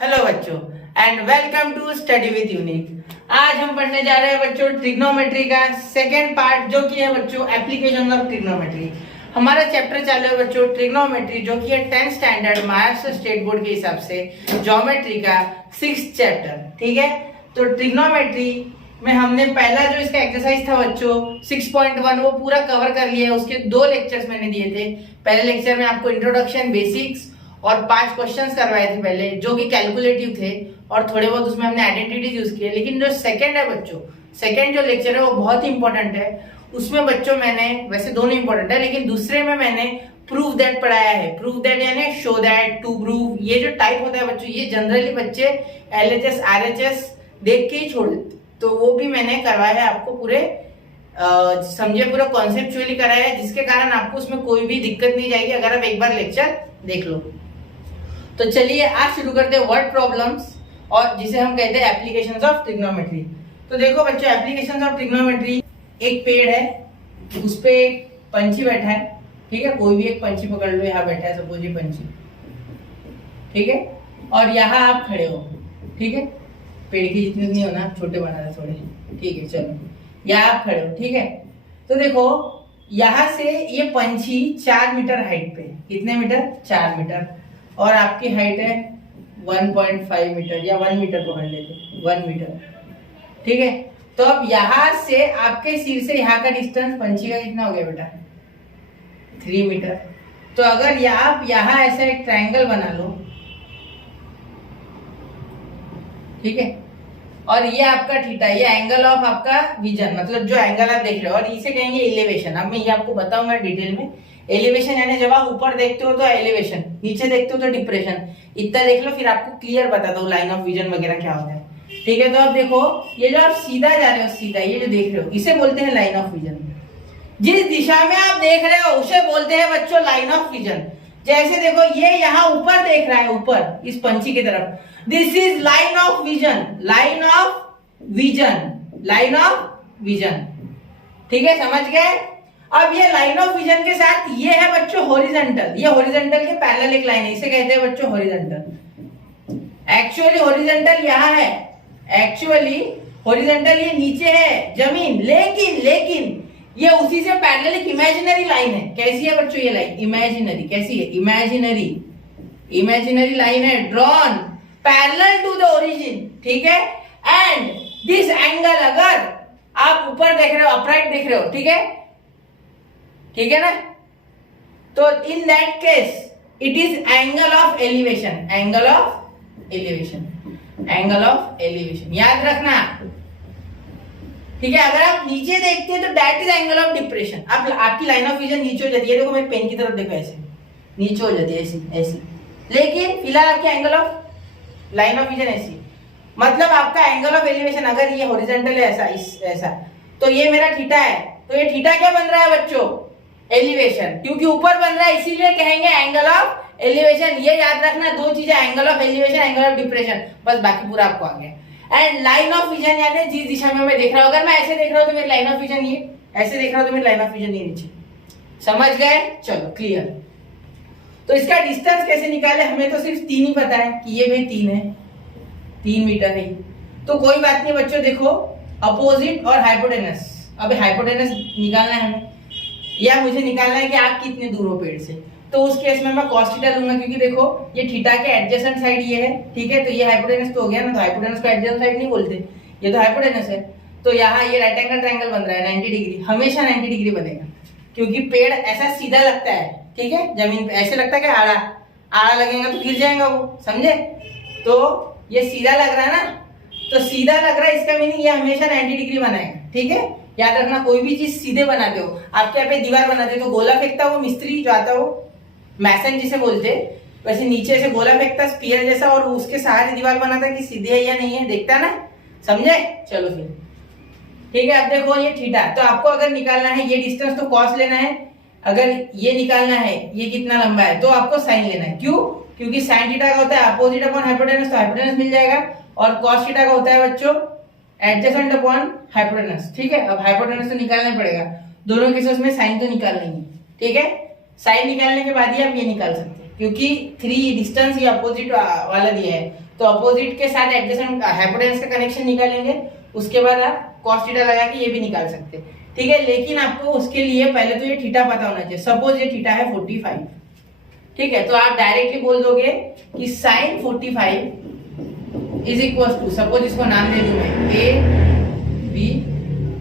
Hello बच्चों and welcome to study with unique. आज हम पढ़ने जा रहे हैं बच्चों ट्रिग्नोमेट्री का सेकेंड पार्ट, जो कि है बच्चों एप्लीकेशन ऑफ ट्रिग्नोमेट्री। हमारा चैप्टर चालू है बच्चों ट्रिग्नोमेट्री, जो कि है 10th standard Maharashtra state board के हिसाब से ज्योमेट्री का 6th चैप्टर। ठीक है, तो ट्रिग्नोमेट्री में हमने पहला जो इसका एक्सरसाइज था बच्चों 6.1 वो पूरा कवर कर लिया है। उसके 2 लेक्चर्स मैंने दिए थे। पहले लेक्चर में आपको इंट्रोडक्शन, बेसिक्स और 5 क्वेश्चंस करवाए थे पहले, जो कि कैलकुलेटिव थे और थोड़े बहुत उसमें हमने आइडेंटिटीज यूज किए। लेकिन जो सेकंड है बच्चों, सेकंड जो लेक्चर है वो बहुत ही इंपॉर्टेंट है। उसमें बच्चों मैंने, वैसे दोनों इंपॉर्टेंट है, लेकिन दूसरे में मैंने प्रूव दैट पढ़ाया है। प्रूव दैट यानी शो दैट, टू प्रूव। ये जो टाइप होता है बच्चों, ये जनरली बच्चे LHS RHS देख के ही छोड़ देते, तो वो भी मैंने करवाया है आपको पूरे समझे, पूरा कॉन्सेप्चुअली कराया है, जिसके कारण आपको उसमें कोई भी दिक्कत नहीं जाएगी अगर आप एक बार लेक्चर देख लो। तो चलिए आज शुरू करते हैं वर्ड प्रॉब्लम्स, और जिसे हम कहते हैं एप्लीकेशंस ऑफ ट्रिग्नोमेट्री। तो देखो बच्चों, एप्लीकेशंस ऑफ ट्रिग्नोमेट्री, एक पेड़ है, उस पे एक पंछी बैठा है। ठीक है, कोई भी एक पंछी पकड़ लो, यहाँ बैठा है सपोज ये पंछी। ठीक है, और यहाँ आप खड़े हो। ठीक है, पेड़ की जितनी नहीं हो ना, छोटे बना रहे थोड़े। ठीक है, चलो यहाँ आप खड़े हो। ठीक है, तो देखो यहाँ से ये पंछी 4 मीटर हाइट पे, कितने मीटर? 4 मीटर, और आपकी हाइट है 1.5 मीटर या 1 मीटर पकड़ लेते, 1 मीटर। ठीक है, तो अब यहां से आपके सिर से यहाँ का डिस्टेंस पंछी का कितना हो गया बेटा? 3 मीटर। तो अगर आप यहाँ ऐसा एक ट्रायंगल बना लो, ठीक है, और ये आपका थीटा, ये एंगल ऑफ आपका विजन, मतलब जो एंगल आप देख रहे हो, और इसे कहेंगे एलिवेशन। अब मैं ये आपको बताऊंगा डिटेल में। एलिवेशन यानी जब आप ऊपर देखते हो तो एलिवेशन, नीचे देखते हो तो डिप्रेशन। इतना देख लो, फिर आपको क्लियर बताता हूँ लाइन ऑफ विजन वगैरह क्या होता है। ठीक है, तो अब देखो, ये जो आप सीधा जा रहे हो, सीधा ये जो देख रहे हो, इसे बोलते हैं लाइन ऑफ विजन। जिस दिशा में आप देख रहे हो उसे बोलते हैं बच्चों लाइन ऑफ विजन। जैसे देखो, ये यहाँ ऊपर देख रहा है, ऊपर इस पंछी की तरफ, this is line of vision, line of vision, line of vision. ठीक है, समझ गए? अब ये लाइन ऑफ विजन के साथ ये है बच्चों हॉरिजॉन्टल, ये हॉरिजॉन्टल के पैरेलल एक लाइन है, इसे कहते हैं बच्चों हॉरिजॉन्टल। एक्चुअली हॉरिजॉन्टल यहाँ है, एक्चुअली हॉरिजॉन्टल ये नीचे है जमीन, लेकिन ये उसी से पैरेलल एक इमेजिनरी लाइन है। कैसी है बच्चों ये लाइन? इमेजिनरी। कैसी है? इमेजिनरी, इमेजिनरी लाइन है, drawn parallel to the origin. ठीक है, एंड दिस एंगल, अगर आप ऊपर देख रहे हो, अपराइट देख रहे हो, ठीक है, ठीक है ना, तो in that case it is angle of elevation, angle of elevation, angle of elevation, याद रखना। ठीक है, अगर आप नीचे देखते हैं तो that is angle of depression. अब आपकी लाइन ऑफ विजन नीचे हो जाती है, देखो मेरे पेन की तरफ देखो, ऐसे नीचे हो जाती है, ऐसी ऐसी। लेकिन फिलहाल आपकी angle of line of vision ऐसी, मतलब आपका एंगल ऑफ एलिवेशन, अगर ये हॉरिजॉन्टल है ऐसा, ऐसा, तो ये मेरा थीटा है, तो ये थीटा क्या बन रहा है बच्चों? एलिवेशन, क्योंकि ऊपर बन रहा है इसीलिए कहेंगे एंगल ऑफ एलिवेशन। ये याद रखना, 2 चीजें, angle of elevation, angle of depression, बस बाकी पूरा आपको आ गया। एंड लाइन ऑफ विजन यानी जिस दिशा में मैं देख रहा हूं, अगर मैं ऐसे देख रहा हूं तो मेरी लाइन ऑफ विजन ये, ऐसे देख रहा हूं तो मेरी लाइन ऑफ विजन ये नीचे। समझ गए? चलो क्लियर। तो इसका डिस्टेंस कैसे निकाले? हमें तो सिर्फ 3 ही पता है कि ये भी 3 है, 3 मीटर है, तो कोई बात नहीं बच्चों। देखो अपोजिट और हाइपोटेनस, अब हाइपोटेनस निकालना है हमें, या मुझे निकालना है कि आप कितने दूर हो पेड़ से। तो उस केस में मैं cos थीटा लूंगा, क्योंकि देखो ये थीटा के एडजेसेंट साइड ये है। ठीक है, तो ये हाइपोटेनस तो हो गया ना, तो हाइपोटेनस को एडजेसेंट साइड नहीं बोलते, ये तो हाइपोटेनस है। तो यहाँ ये राइट एंगल ट्रायंगल बन रहा है 90 डिग्री, हमेशा 90 डिग्री बनेगा, क्योंकि पेड़ ऐसा सीधा लगता है। ठीक है, जमीन पे ऐसे लगता है कि आड़ा आड़ा लगेगा तो गिर जाएगा वो, समझे? तो ये सीधा लग रहा है ना, तो सीधा लग रहा है, इसका मीनिंग ये हमेशा 90 डिग्री बनाएगा। ठीक है, याद रखना, कोई भी चीज सीधे बनाते हो, आपके यहाँ पे दीवार बनाते हो तो गोला फेंकता वो मिस्त्री जो आता हो, मैसन जिसे बोलते, वैसे नीचे से गोला फेंकता स्फीयर जैसा, और उसके सहारे दीवार बनाता कि सीधे है या नहीं है, देखता ना, समझे? चलो फिर ठीक है, अब देखो ये थीटा, तो आपको अगर निकालना है ये डिस्टेंस तो कॉस लेना है, अगर ये निकालना है ये कितना लंबा है तो आपको साइन लेना है। क्यों? क्योंकि साइन थीटा का होता है अपोजिट अपॉन हाइपोटेनस, तो हाइपोटेनस मिल जाएगा, और कॉस थीटा का होता है बच्चों एडजेसेंट अपॉन हाइपोटेनस। ठीक है, अब हाइपोटेनस तो निकालना पड़ेगा, दोनों केसेस में साइन तो निकालना ही है। ठीक है, साइन निकालने के बाद ही आप ये निकाल सकते हैं, क्योंकि 3 डिस्टेंस ये अपोजिट वाला दिया है, तो अपोजिट के साथ एडजेसेंट हाइपोटेनस का कनेक्शन निकालेंगे, उसके बाद आप cos थीटा लगा के ये भी निकाल सकते हैं, ठीक है। लेकिन आपको उसके लिए पहले तो ये थीटा पता होना चाहिए। सपोज ये थीटा है 45, ठीक है, तो आप डायरेक्टली बोल दोगे कि sin 45 is equal to, suppose इसको नाम दे दूं मैं ए बी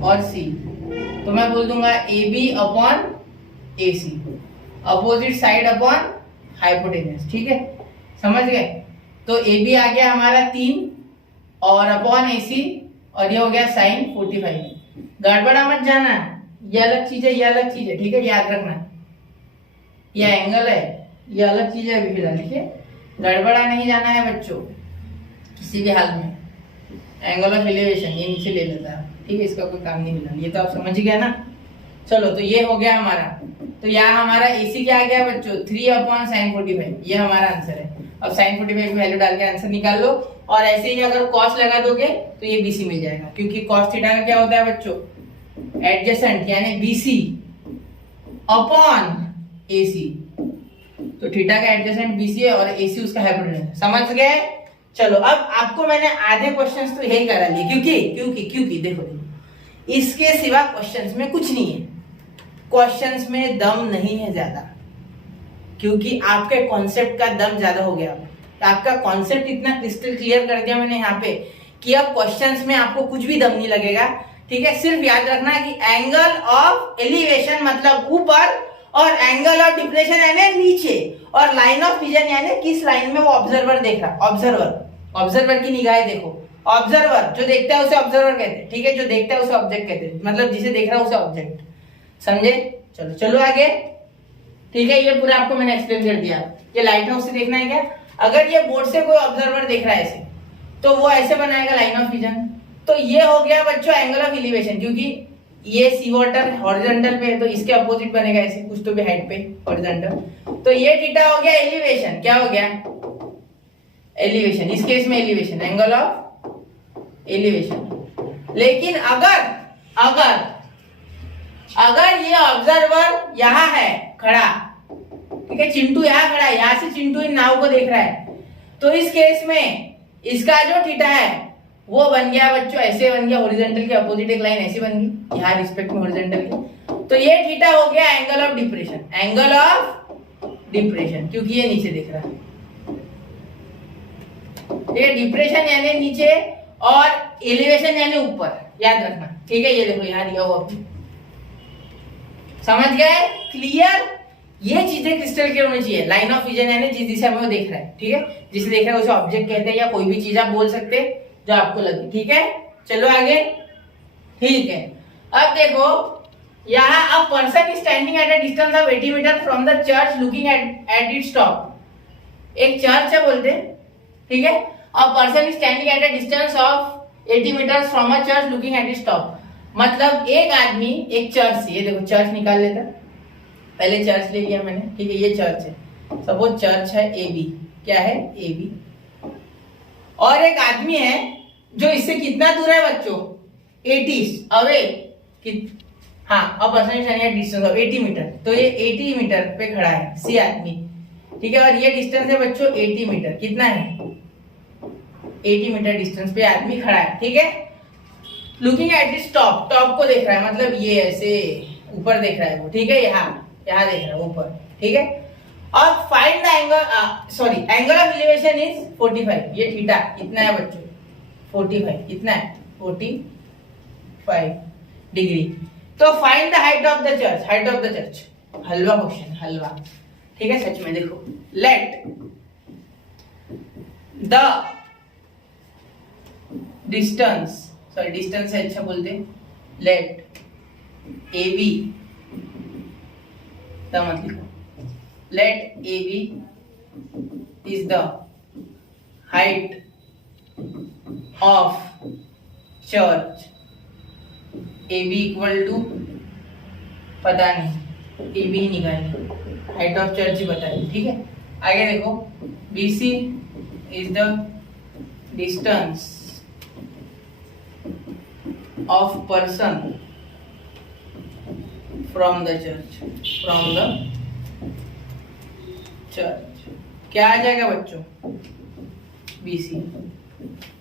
और सी, तो मैं बोल दूंगा A B upon A C, opposite side upon hypotenuse, ठीक है, समझ गए। तो ए बी आ गया हमारा 3 और अपॉन ए सी, और ये हो गया sin 45। गड़बड़ा मत जाना, ये अलग चीज है, ये अलग चीज है, ठीक है, याद रखना। ये एंगल है, ये अलग चीज है अभी फिलहाल, ठीक है, गड़बड़ा नहीं जाना है बच्चों किसी भी हाल में। एंगल ऑफ एलिवेशन ये नीचे ले लेता है, ठीक है, इसका कोई काम नहीं मिला, ये तो आप समझ गया ना। चलो तो ये हो गया हमारा, तो यहाँ हमारा AC क्या आ गया बच्चों 3 अपॉन sin 45, ये हमारा आंसर है। अब sin 45 की वैल्यू डाल के आंसर निकाल लो, और ऐसे ही अगर cos लगा दोगे तो ये BC मिल जाएगा, क्योंकि cos थीटा का क्या होता है बच्चों एडजेसेंट, यानी BC अपॉन AC, तो थीटा का एडजेसेंट BC है और AC उसका हाइपोटेनस, समझ गए। चलो अब आपको मैंने आधे क्वेश्चंस तो यही करा लिए, क्योंकि देखो इसके सिवा क्वेश्चंस में कुछ नहीं है, क्वेश्चंस में दम नहीं है ज्यादा, क्योंकि आपके कॉन्सेप्ट का दम ज्यादा हो गया। आपका कॉन्सेप्ट इतना क्रिस्टल क्लियर कर दिया मैंने यहाँ पे कि अब क्वेश्चंस में आपको कुछ भी दम नहीं लगेगा, ठीक है। सिर्फ याद रखना है कि एंगल ऑफ एलिवेशन मतलब ऊपर, और एंगल ऑफ डिप्रेशन यानी नीचे, और लाइन ऑफ विजन यानी किस लाइन में वो ऑब्जर्वर देख रहा है। ऑब्जर्वर की निगाहें देखो, ऑब्जर्वर जो देखता है उसे ऑब्जर्वर कहते हैं, ठीक है, जो देखता है उसे ऑब्जेक्ट कहते हैं, मतलब जिसे देख रहा है उसे ऑब्जेक्ट, समझे। चलो आगे, ठीक है, ये पूरा आपको मैंने एक्सप्लेन कर दिया। ये लाइट हाउस से देखना है क्या, अगर ये बोर्ड से कोई ऑब्जर्वर देख रहा है ऐसे, तो वो ऐसे बनाएगा लाइन ऑफ विजन। तो ये हो गया बच्चों एंगल ऑफ एलिवेशन, क्योंकि ये सी वाटर हॉरिजॉन्टल पे है तो इसके अपोजिट बनेगा ऐसे कुछ तो भी हाइट पे हॉरिजॉन्टल। तो ये थीटा हो गया एलिवेशन, क्या हो गया एलिवेशन, इस केस में एलिवेशन, एंगल ऑफ एलिवेशन। लेकिन अगर ये ऑब्जर्वर यहाँ है खड़ा, ठीक है, चिंटू यहाँ खड़ा है, यहाँ से चिंटू इन नाव को देख रहा है, तो इस केस में इसका जो थीटा है वो बन गया बच्चों ऐसे बन गया, हॉरिजॉन्टल के अपोजिट एक लाइन ऐसी बन गई यहाँ रिस्पेक्ट में हॉरिजॉन्टल की। तो ये थीटा हो गया angle of depression, angle of depression, क्योंकि ये नीचे दिख रहा है, ठीक है, डिप्रेशन यानी नीचे और एलिवेशन यानी ऊपर, याद रखना, ठीक है। ये देखो यहाँ दिया हुआ, समझ गए, क्लियर। ये चीजें क्रिस्टल क्लियर होनी चाहिए। लाइन ऑफ विजन यानी जिस दिशा में वो देख रहा है, ठीक है, जिसे देख रहा है उसे ऑब्जेक्ट कहते हैं, या कोई भी चीज आप बोल सकते हैं जो आपको लगे, ठीक है। चलो आगे, ठीक है। अब देखो यहाँ a person is standing at a distance of 80 metre from the church looking at its top. एक चर्च है बोलते, ठीक है, a person is standing at a distance of 80 metre from a church looking at its top, मतलब एक आदमी एक church से, ये देखो चर्च निकाल लेता, पहले चर्च ले लिया मैंने, ठीक है, ये चर्च है, सपोज चर्च है ए बी, क्या है ए बी, और एक आदमी है जो इससे कितना दूर है बच्चों 80 अवे, हाँ, अब पर्सन डिस्टेंस ऑफ 80 मीटर, तो ये 80 मीटर पे खड़ा है सी आदमी, ठीक है, और ये डिस्टेंस है बच्चों 80 मीटर, कितना है 80 मीटर डिस्टेंस पे आदमी खड़ा है, ठीक है, looking at this top, top को देख रहा है, मतलब ये ऐसे ऊपर देख रहा है वो, ठीक है, यहाँ देख रहा है ऊपर, ठीक है। और find the angle, angle of elevation is 45, ये थीटा कितना है बच्चों 45, कितना है 45 डिग्री। तो find the height of the church, height of the church, हलवा क्वेश्चन, हलवा, ठीक है, सच में देखो, लेट द डिस्टेंस, डिस्टेंस से अच्छा बोलते, लेट ए बी, मत लिखो, let AB is the height of church, AB equal to पता नहीं, AB ही निकालनी, हाइट ऑफ चर्च ही बतानी, ठीक है। आगे देखो BC is the distance of person from the church, from the church, क्या आ जाएगा बच्चों BC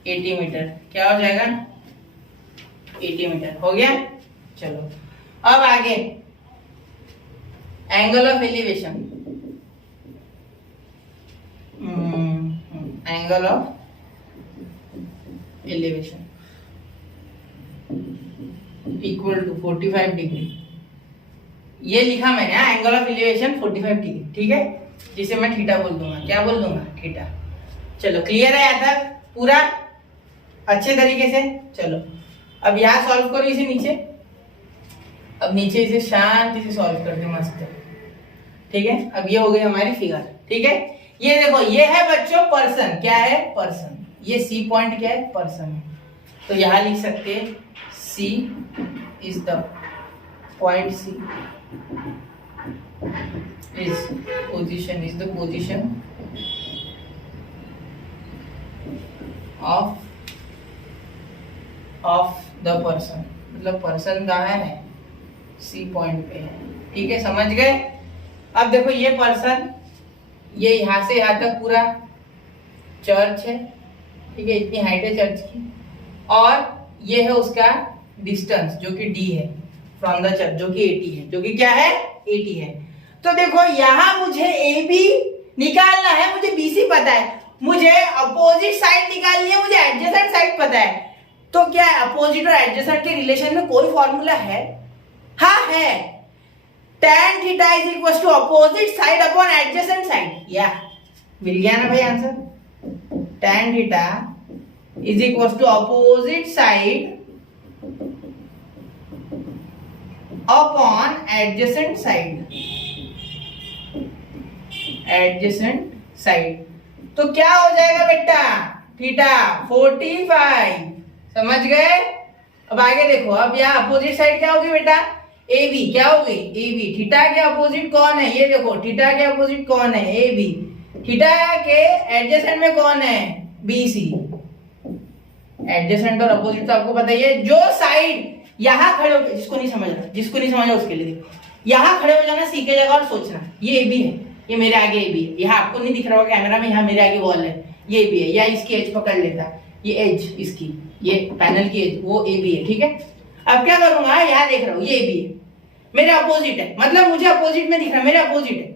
80 मीटर, क्या हो जाएगा 80 मीटर, हो गया। चलो अब आगे angle of elevation, angle of elevation equal to 45 degree, ये लिखा मैंने, एंगल ऑफ एलिवेशन 45 डिग्री, ठीक है, जिसे मैं थीटा बोल दूंगा, क्या बोल दूंगा थीटा। चलो क्लियर है यहाँ तक पूरा अच्छे तरीके से। चलो अब यहाँ सॉल्व करो इसे नीचे, अब नीचे इसे शांति से सॉल्व कर दे मस्त, ठीक है। अब ये हो गई हमारी फिगर, ठीक है। ये देखो ये है बच्चों पर्सन, क्या है पर्सन, ये सी पॉइंट क्या है पर्सन है, तो यहां लिख सकते हैं C is the point, C is the position of the person, मतलब पर्सन कहाँ है सी पॉइंट पे है, ठीक है, समझ गए। अब देखो ये पर्सन, ये यहां से यहां तक पूरा चर्च है, ठीक है, इतनी हाइट है चर्च की, और ये है उसका डिस्टेंस जो कि d है फ्रॉम द चर्च, जो कि 80 है, जो कि क्या है 80 है। तो देखो यहां मुझे AB निकालना है, मुझे BC पता है, मुझे अपोजिट साइड निकालनी है, मुझे एडजेसेंट साइड पता है। तो क्या है अपोजिट और एडजेसेंट के रिलेशन में कोई फॉर्मूला है? हाँ है, tan theta is equal to opposite side upon adjacent side, या मिल गया ना भाई answer. tan theta is equal to opposite side upon adjacent side, adjacent side. तो क्या हो जाएगा बेटा थीटा 45, समझ गए। अब आगे देखो, अब यहाँ अपोजिट साइड क्या होगी बेटा AB, क्या होगी AB। थीटा के अपोजिट कौन है, ये देखो थीटा के अपोजिट कौन है AB, थीटा के एडजेसेंट में कौन है BC। एडजेसेंट और अपोजिट तो आपको पता ही है। जो साइड यहां खड़े हो, जिसको नहीं समझा उसके लिए देखो, यहां खड़े हो जाना सी के जगह और सोचना ये AB है, ये मेरे आगे AB है, यहाँ आपको नहीं दिख रहा होगा कैमरा में, यहाँ मेरे आगे वॉल है, ये AB है, या इसकी एज पकड़ लेता, ये एज इसकी, ये पैनल की एज वो AB है, ठीक है। अब क्या करूंगा, यहाँ देख रहा हूँ ये AB है, मेरे अपोजिट है, मतलब मुझे अपोजिट में दिख रहा है, मेरे अपोजिट है,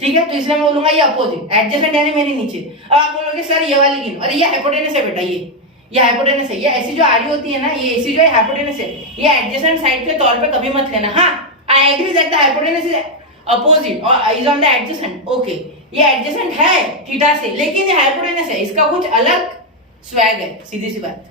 ठीक है, तो इसलिए मैं बोलूंगा ये अपोजिट, एडजेसेंट यानी मेरे नीचे। अब आप बोलोगे सर ये वाली गिनो, अरे ये हाइपोटेनस है बेटा, ये हाइपोटेनस है, ये ऐसी जो आड़ी होती है ना, ये ऐसी जो है हाइपोटेनस है, ये एडजेसेंट साइड के तौर पे कभी मत लेना। हाँ I agree that the hypotenuse is opposite और is on the adjacent, okay, ये एडजेसेंट है थीटा से, लेकिन ये हाइपोटेनस है, इसका कुछ अलग स्वैग है, सीधी सी बात,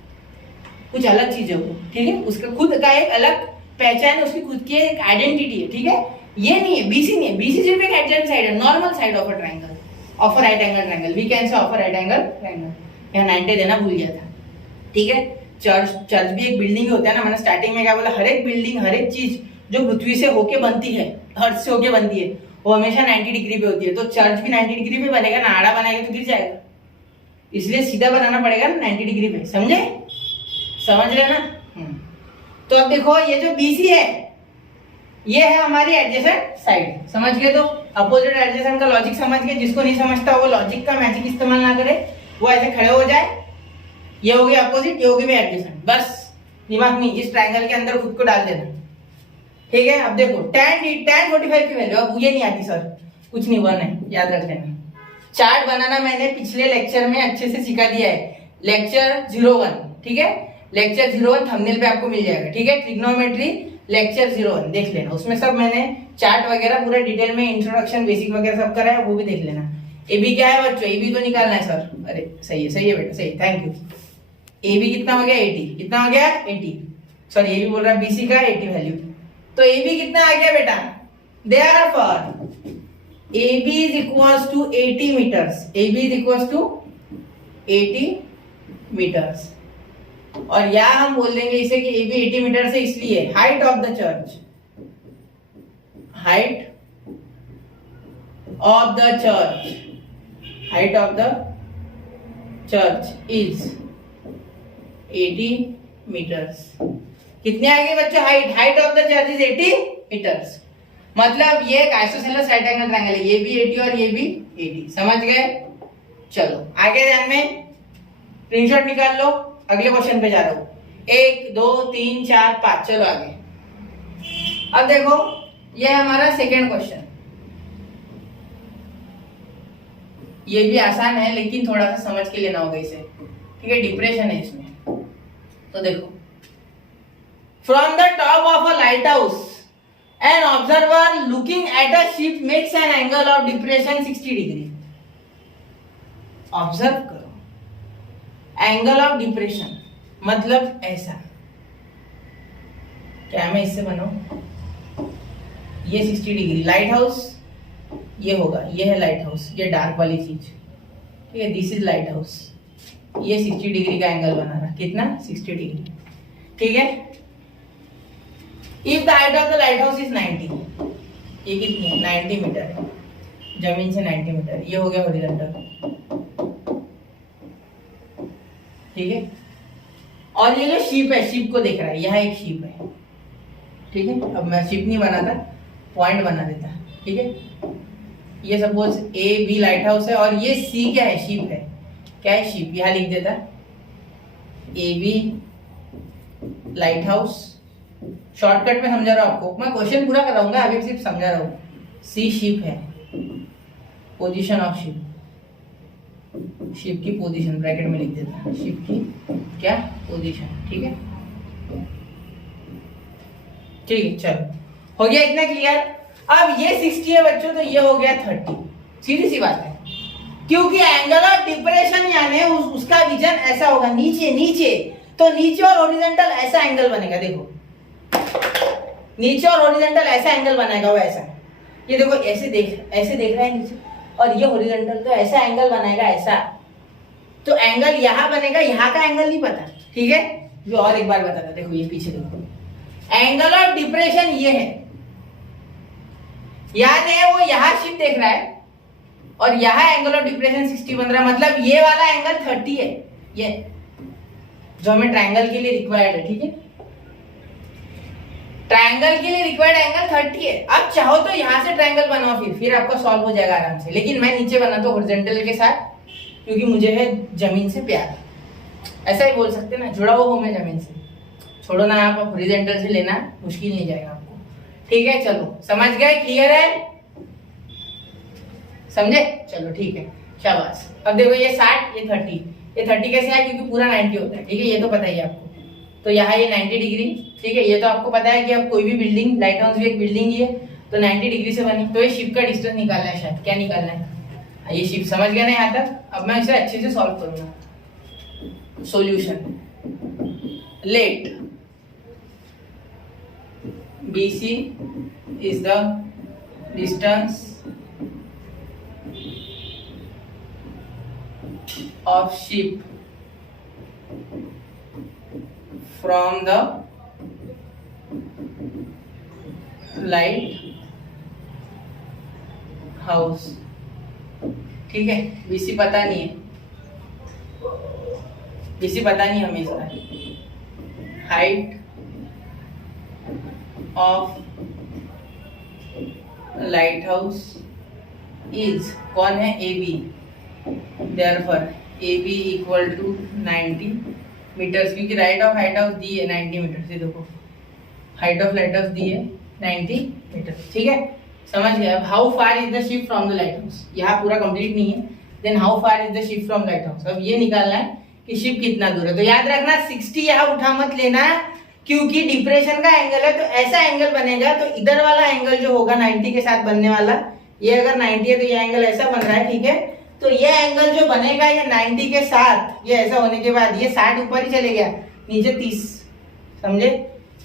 कुछ अलग चीज है वो, ठीक है, उसका खुद का एक अलग पहचान है, उसकी खुद की एक आइडेंटिटी है, ठीक है। ये नहीं है, BC नहीं है, BC सिर्फ एक एडजेसेंट साइड है, normal side of a triangle, of a right angle triangle, we can say of a right angle triangle. यहाँ 90 देना भूल गया था, ठीक है। चर्च भी एक बिल्डिंग ही होता है ना, मैंने स्टार्टिंग में क्या बोला, हर एक बिल्डिंग, हर एक चीज जो पृथ्वी से होके बनती है, अर्थ से होके बनती है, वो हमेशा 90 डिग्री पे होती है। तो चर्च भी 90 डिग्री पे बनेगा ना, आड़ा बनाएगा तो गिर जाएगा, इसलिए सीधा बनाना पड़ेगा ना 90 डिग्री पे, समझे, समझ रहे ना। तो अब देखो ये जो BC है ये है हमारी एडजेसेंट साइड, समझ गए। तो अपोजिट एडजेसेंट का लॉजिक समझ गए, जिसको नहीं समझता वो लॉजिक का मैजिक इस्तेमाल ना करे, वो ऐसे खड़े हो जाए, ये हो गया अपोजिट, ये हो गया एडजेसेंट, बस दिमाग में इस ट्रायंगल के अंदर खुद को डाल देना, ठीक है। अब देखो tan 45 की वैल्यू, अब ये नहीं आती सर, कुछ नहीं हुआ, नहीं याद रख लेना। चार्ट बनाना मैंने पिछले लेक्चर में अच्छे से सिखा दिया है, लेक्चर 01, ठीक है, लेक्चर 01 थंबनेल पे आपको मिल जाएगा, ठीक है, ट्रिग्नोमेट्री लेक्चर 01 देख लेना, उसमें सब मैंने चार्ट वगैरह पूरा डिटेल में इंट्रोडक्शन बेसिक वगैरह सब करा है, वो भी देख लेना। AB क्या है बच्चों, AB तो निकालना है सर, अरे सही है बेटा, सही, थैंक यू। AB कितना हो गया 80, कितना हो गया 80, सॉरी AB बोल रहा है BC का 80 वैल्यू, तो AB कितना आ गया बेटा, therefore AB is equals to 80 meters, AB is equals to 80 meters, और यहाँ हम बोल देंगे इसे कि AB 80 मीटर से इसलिए height of the church, height of the church, height of the church is 80 metres. कितने आगे बच्चों height of the church is 80 metres, मतलब ये एक आइसोसेलेस राइट एंगल ट्रायंगल है, ये भी 80 और ये भी 80, समझ गए। चलो आगे ध्यान में स्क्रीनशॉट निकाल लो, अगले क्वेश्चन पे जा रहा हूं। 1 2 3 4 5, चलो आगे। अब देखो ये है हमारा सेकेंड क्वेश्चन। ये भी आसान है लेकिन थोड़ा सा समझ के लेना होगा इसे, ठीक है। डिप्रेशन है इसमें, तो देखो from the top of a light house an observer looking at a ship makes an angle of depression 60 degree. Observe करो, एंगल ऑफ डिप्रेशन मतलब ऐसा, क्या मैं इससे बनाऊं, ये 60 डिग्री लाइट हाउस ये होगा, ये है लाइट हाउस, ये डार्क वाली चीज, ठीक है। दिस इज लाइट हाउस, ये 60 डिग्री का एंगल बना रहा, कितना 60 डिग्री, ठीक है। If the height of the lighthouse is 90, ये कितनी है 90 मीटर है, जमीन से 90 मीटर, ये हो गया हॉरिजॉन्टल, ठीक है। और ये जो शिप है, शिप को देख रहा है, यहाँ एक शिप है, ठीक है। अब मैं शिप नहीं बनाता, पॉइंट बना देता, ठीक है। ये suppose A B lighthouse है और ये सी क्या है, शिप है, क्या है शिप, यहां लिख देता A B lighthouse. Shortcut में समझा रहा हूं आपको, मैं क्वेश्चन पूरा कराऊंगा, अभी सिर्फ समझा रहा हूं। सी शिप है, पोजीशन ऑफ शिप, शिप की पोजीशन ब्रैकेट में लिख देता, शिप की क्या पोजीशन, ठीक है। ठीक है चलो, हो गया इतना क्लियर। अब ये 60 है बच्चों, तो ये हो गया 30, सीधी सी बात है, क्योंकि एंगल ऑफ डिप्रेशन यानी उसका विजन ऐसा होगा, नीचे नीचे, तो नीचे और हॉरिजॉन्टल ऐसा एंगल बनेगा, देखो नीचे और हॉरिजॉन्टल ऐसा एंगल बनाएगा वो, ऐसा, ये देखो ऐसे देख रहा है नीचे, और ये हॉरिजॉन्टल, तो ऐसा एंगल बनाएगा ऐसा, तो एंगल यहां बनेगा, यहां का एंगल नहीं पता, ठीक है। जो और एक बार बताता, देखो ये पीछे देखो, एंगल ऑफ डिप्रेशन ये है, यानी वो यहां शिप देख रहा है और यहां एंगल ऑफ डिप्रेशन 60 बन रहा है, मतलब ये वाला एंगल 30 है, ये जो हमें ट्रायंगल के लिए रिक्वायर्ड है, ठीक है। ट्रायंगल के लिए रिक्वायर्ड एंगल 30 है। अब चाहो तो यहां से ट्रायंगल बनाओ, फिर आपका सॉल्व हो जाएगा आराम से, लेकिन मैं नीचे बनाता हूं हॉरिजॉन्टल के साथ, क्योंकि मुझे है जमीन से प्यार, ऐसा ही बोल सकते ना, जुड़ा हुआ हूं मैं जमीन से। छोड़ो ना, आप हॉरिजॉन्टल से लेना मुश्किल नहीं जाएगा आपको, ठीक है। चलो समझ गए, क्लियर है, समझे, चलो ठीक है, शाबाश। अब देखो ये 60, ये 30, ये 30 कैसे आया, क्योंकि पूरा 90 होता है, ठीक है, ये तो पता ही है आपको। तो यहाँ ये 90 डिग्री, ठीक है, ये तो आपको पता है कि अब कोई भी बिल्डिंग, लाइट हाउस भी एक बिल्डिंग ही है, तो 90 डिग्री से बनी, तो ये शिप का डिस्टेंस निकालना है, शायद क्या निकालना है, ये शिप, समझ गया ना यहाँ तक। अब मैं इसे अच्छे से सॉल्व करूंगा। Solution, let BC is the distance of ship from the light house, ठीक है। BC पता नहीं है, BC पता नहीं हमें इसका, height of lighthouse is, कौन है, AB, therefore AB equal to 90 metres, क्योंकि हाइट ऑफ दी है 90 मीटर से, देखो हाइट ऑफ लाइट हाउस दी है 90 मीटर, ठीक है, समझ गए। अब how far is the ship from the lighthouse, यहाँ पूरा कंप्लीट नहीं है, then how far is the ship from lighthouse, अब ये निकालना है कि शिप कितना दूर है। तो याद रखना 60 यहाँ उठा मत लेना, क्योंकि डिप्रेशन का एंगल है, तो ऐसा एंगल बनेगा, तो इधर वाला एंगल जो होगा 90 के साथ बनने वाला, ये अगर 90 है तो ये एंगल ऐसा बन रहा है, ठीक है। तो ये एंगल जो बनेगा ये 90 के साथ, ये ऐसा होने के बाद ये 60 ऊपर ही चले गया, नीचे 30, समझे।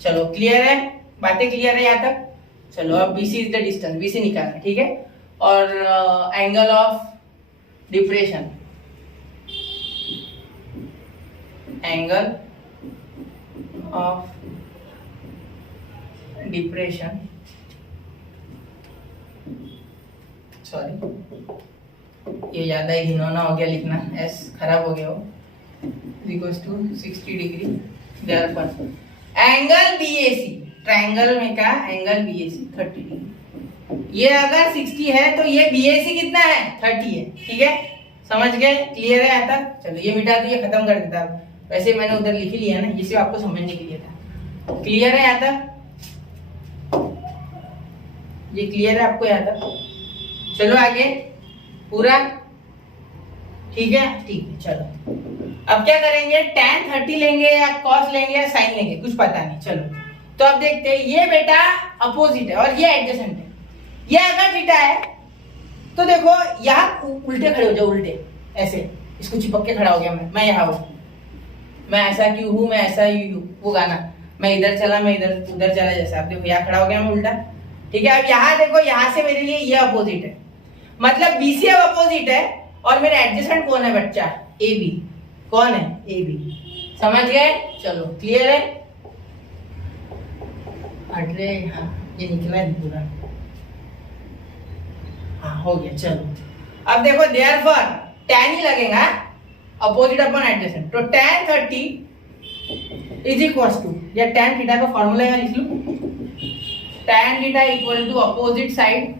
चलो क्लियर है, बातें क्लियर है यहाँ तक। चलो अब BC is the distance, BC निकालना, ठीक है। और angle of depression, angle of depression, sorry ये ज्यादा ही घिनौना हो गया लिखना, एस खराब हो गया हो, equals to 60 degree, therefore angle BAC, triangle में का एंगल BAC 30 डिग्री, ये अगर 60 है तो ये BAC कितना है, 30 है, ठीक है। समझ गए? क्लियर है यहाँ तक? चलो ये मिटा दो, ये खत्म कर देता हूँ। वैसे मैंने उधर लिख ही लिया ना, ये सिर्फ आपको समझने के लिए था। क्लियर है यहाँ तक? ये क्लियर है आपको यहाँ तक? चलो आगे पूरा ठीक है? ठीक है, चलो अब क्या करेंगे, tan 30 लेंगे या cos लेंगे या sin लेंगे, कुछ पता नहीं। चलो तो अब देखते हैं, ये बेटा अपोजिट है और ये एडजेसेंट है। ये अगर थीटा है तो देखो यहाँ उल्टे खड़े हो जाओ, उल्टे ऐसे, इसको चिपक के खड़ा हो गया मैं यहाँ हूँ, मैं ऐसा क्यों हूँ, मैं ऐसा ही हूँ, वो गाना, मैं इधर चला मैं इधर उधर चला, जैसा आप देखो यहाँ खड़ा हो गया मैं उल्टा। ठीक है, अब यहाँ देखो, यहाँ से मेरे लिए ये अपोजिट है, मतलब BC अब अपोजिट है और मेरा एडजेसेंट कौन है बच्चा, AB। कौन है? AB। समझ गए? चलो क्लियर है? अरे हाँ, ये निकला है पूरा, हाँ हो गया। चलो अब देखो, देयरफॉर tan ही लगेगा, अपोजिट अपॉन एडजेसेंट, तो tan 30 इज इक्वल्स टू, या tan थीटा का फॉर्मूला यहाँ लिख लूं, tan theta equal to opposite side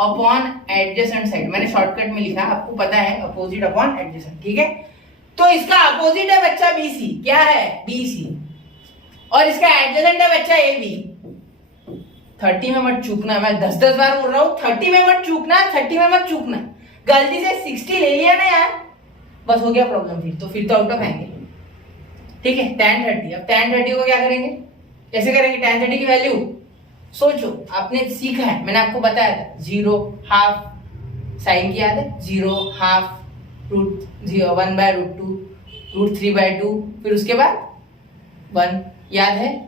upon adjacent side. मैंने शॉर्टकट में लिखा, आपको पता है अपोजिट अपॉन एडजेसेंट। ठीक है, तो इसका अपोजिट है बच्चा BC, क्या है? BC, और इसका एडजेसेंट है बच्चा AB। 30 में मत चूकना, मैं 10-10 बार बोल रहा हूँ, 30 में मत चूकना, 30 में मत चूकना। गलती से 60 ले लिया ना यार, बस हो गया प्रॉब्लम, फिर तो आउट ऑफ आएंगे। ठीक है, tan 30, अब tan 30 को क्या करेंगे, कैसे करेंगे tan 30 की वैल्यू? सोचो, आपने सीखा है, मैंने आपको बताया था, 0 हाफ साइन की याद है, 0 हाफ रूट 1/√2 √3/2, फिर उसके बाद 1, याद है?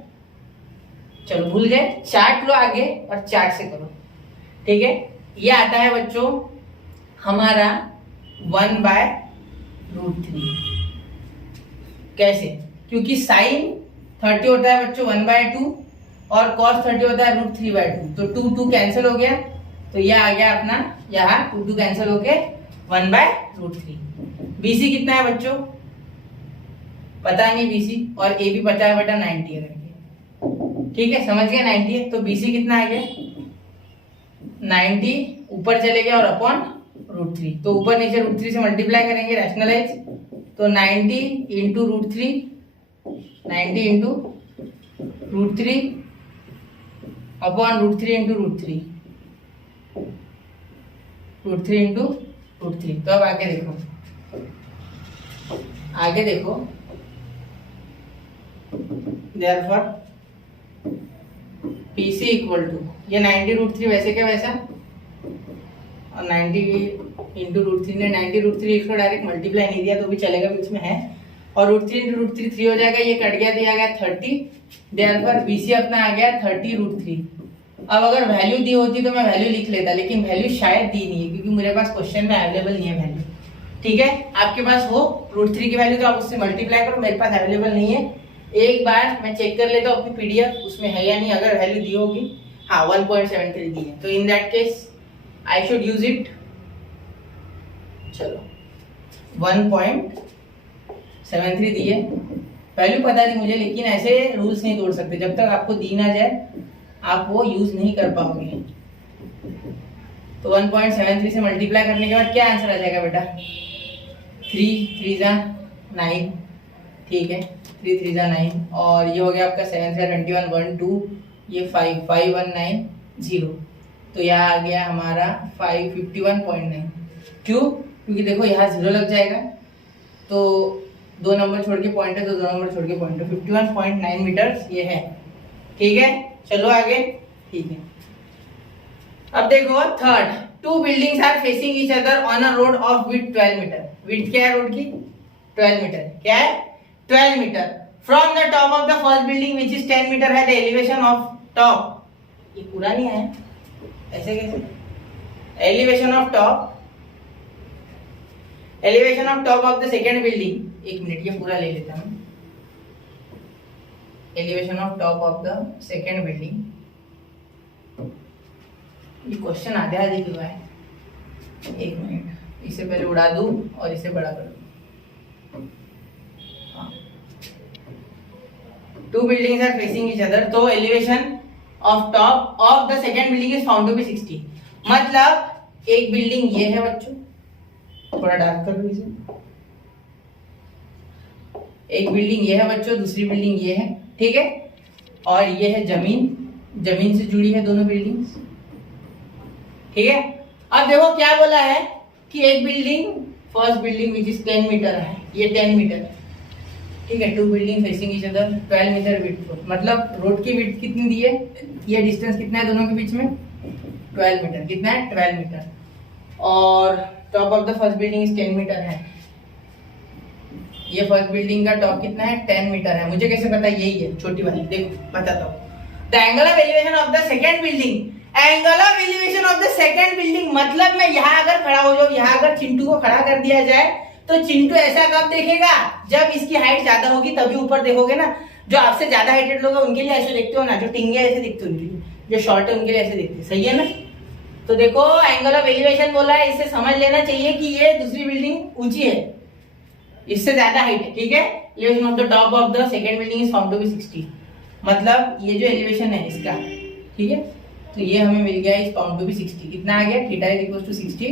चलो भूल गए, चार्ट लो आगे और चार्ट से करो। ठीक है, ये आता है बच्चों हमारा 1/√3। कैसे? क्योंकि साइन 30 होता है बच्चों 1/2 और cos 30 होता है √3/2, तो 2 कैंसिल हो गया, तो ये आ गया अपना, यहाँ 2 कैंसिल होके 1/√3। BC कितना है बच्चों? पता नहीं BC, और AB 50/90 है। ठीक है, समझ गए? 90 है, तो BC कितना आ गया? 90 ऊपर चले गया और अपॉन √3, तो ऊपर नीचे √3 से मल्टीप्लाई करेंगे, रैशनलाइज, तो 90 into √3, 90 into √3 upon √3 into √3, √3 into √3। तो अब आगे देखो, आगे देखो, देयरफॉर PC इक्वल टू, ये 90 √3 वैसे क्या वैसा, और 90 इंटू √3 ने 90 √3 इसको डायरेक्ट मल्टीप्लाई नहीं दिया तो भी चलेगा, बीच में है, और √3 इंटू √3 3 हो जाएगा, ये कट गया, दिया गया 30। देयरफॉर BC अपना आ गया 30 √3। अब अगर वैल्यू दी होती तो मैं वैल्यू लिख लेता, लेकिन वैल्यू शायद दी नहीं है क्योंकि मेरे पास क्वेश्चन में अवेलेबल नहीं है वैल्यू। ठीक है, आपके पास हो √3 की वैल्यू तो आप उससे मल्टीप्लाई करो, मेरे पास अवेलेबल नहीं है। एक बार मैं चेक कर लेता हूँ अपनी PDF उसमें है या नहीं, अगर वैल्यू दी होगी, हाँ 1.73 दी है, तो in that case I should use it. चलो 1.73 दी है, वैल्यू पता नहीं मुझे, लेकिन ऐसे रूल्स नहीं तोड़ सकते, जब तक आपको दी ना जाए आप वो यूज नहीं कर पाओगे। तो 1.73 से मल्टीप्लाई करने के बाद क्या आंसर आ जाएगा बेटा? 3 3 9, ठीक है, 3 3 9, और ये हो गया आपका 7 से 21 1 2, ये 5 5 1 9 0, तो यहाँ आ गया हमारा 551.9। क्यों? क्योंकि देखो यहाँ 0 लग जाएगा, तो 2 नंबर छोड़ के पॉइंट है, तो 2 नंबर छोड़ के पॉइंट है, 51.9 मीटर ये है। ठीक है, चलो आगे। ठीक है, अब देखो third, 2 buildings are facing each other on a road of width 12 metre. Width क्या है रोड की? 12 मीटर। क्या है? 12 metre. From the top of the first building which is 10 metre है द एलिवेशन ऑफ टॉप। ये पूरा नहीं है, ऐसे कैसे? Elevation of top, elevation of top of the second building. एक मिनट, ये पूरा ले लेता हूँ। Elevation of top of the second building, ये क्वेश्चन आधे आधे क्यों है? एक मिनट, इसे पहले उड़ा दूं और इसे बड़ा कर दूं। 2 buildings are facing each other, तो elevation of top of the second building is found to be 60। मतलब एक बिल्डिंग ये है बच्चों, थोड़ा डार्क कर लो इसे। एक बिल्डिंग ये है बच्चों, दूसरी बिल्डिंग ये है, ठीक है। और ये है जमीन, जमीन से जुड़ी है दोनों बिल्डिंग्स, ठीक है। अब देखो क्या बोला है कि एक building, first building which is 10 metre है, ये 10 मीटर, ठीक है। 2 building facing each other 12 metre width, मतलब रोड की विड्थ कितनी दी है, ये डिस्टेंस कितना है दोनों के बीच में, 12 मीटर। कितना है, 12 मीटर। और top of the first building is 10 metre है, ये फर्स्ट बिल्डिंग का टॉप कितना है, 10 मीटर है। मुझे कैसे पता, यही है छोटी वाली, देखो बताता हूँ। The angle of elevation of the second building, angle of elevation of the second building, मतलब मैं यहाँ अगर खड़ा हो जाऊँ, यहाँ अगर चिंटू को खड़ा कर दिया जाए तो चिंटू ऐसा कब देखेगा, जब इसकी हाइट ज्यादा होगी तभी ऊपर देखोगे ना। जो आपसे ज्यादा हाइटेड लोग हैं उनके लिए ऐसे देखते हो ना, जो टिंगे ऐसे दिखते हो उनके लिए, जो शॉर्ट है उनके लिए ऐसे दिखते, सही है ना। तो देखो एंगल ऑफ एलिवेशन बोला है, इससे समझ लेना चाहिए कि ये दूसरी बिल्डिंग ऊंची है, इससे ज्यादा हाइट है, ठीक है। Elevation of the top of the second building is found to be 60, मतलब ये जो एलिवेशन है इसका, ठीक है। तो ये हमें मिल गया इज फाउंड टू बी 60, कितना आ गया, theta is equal to 60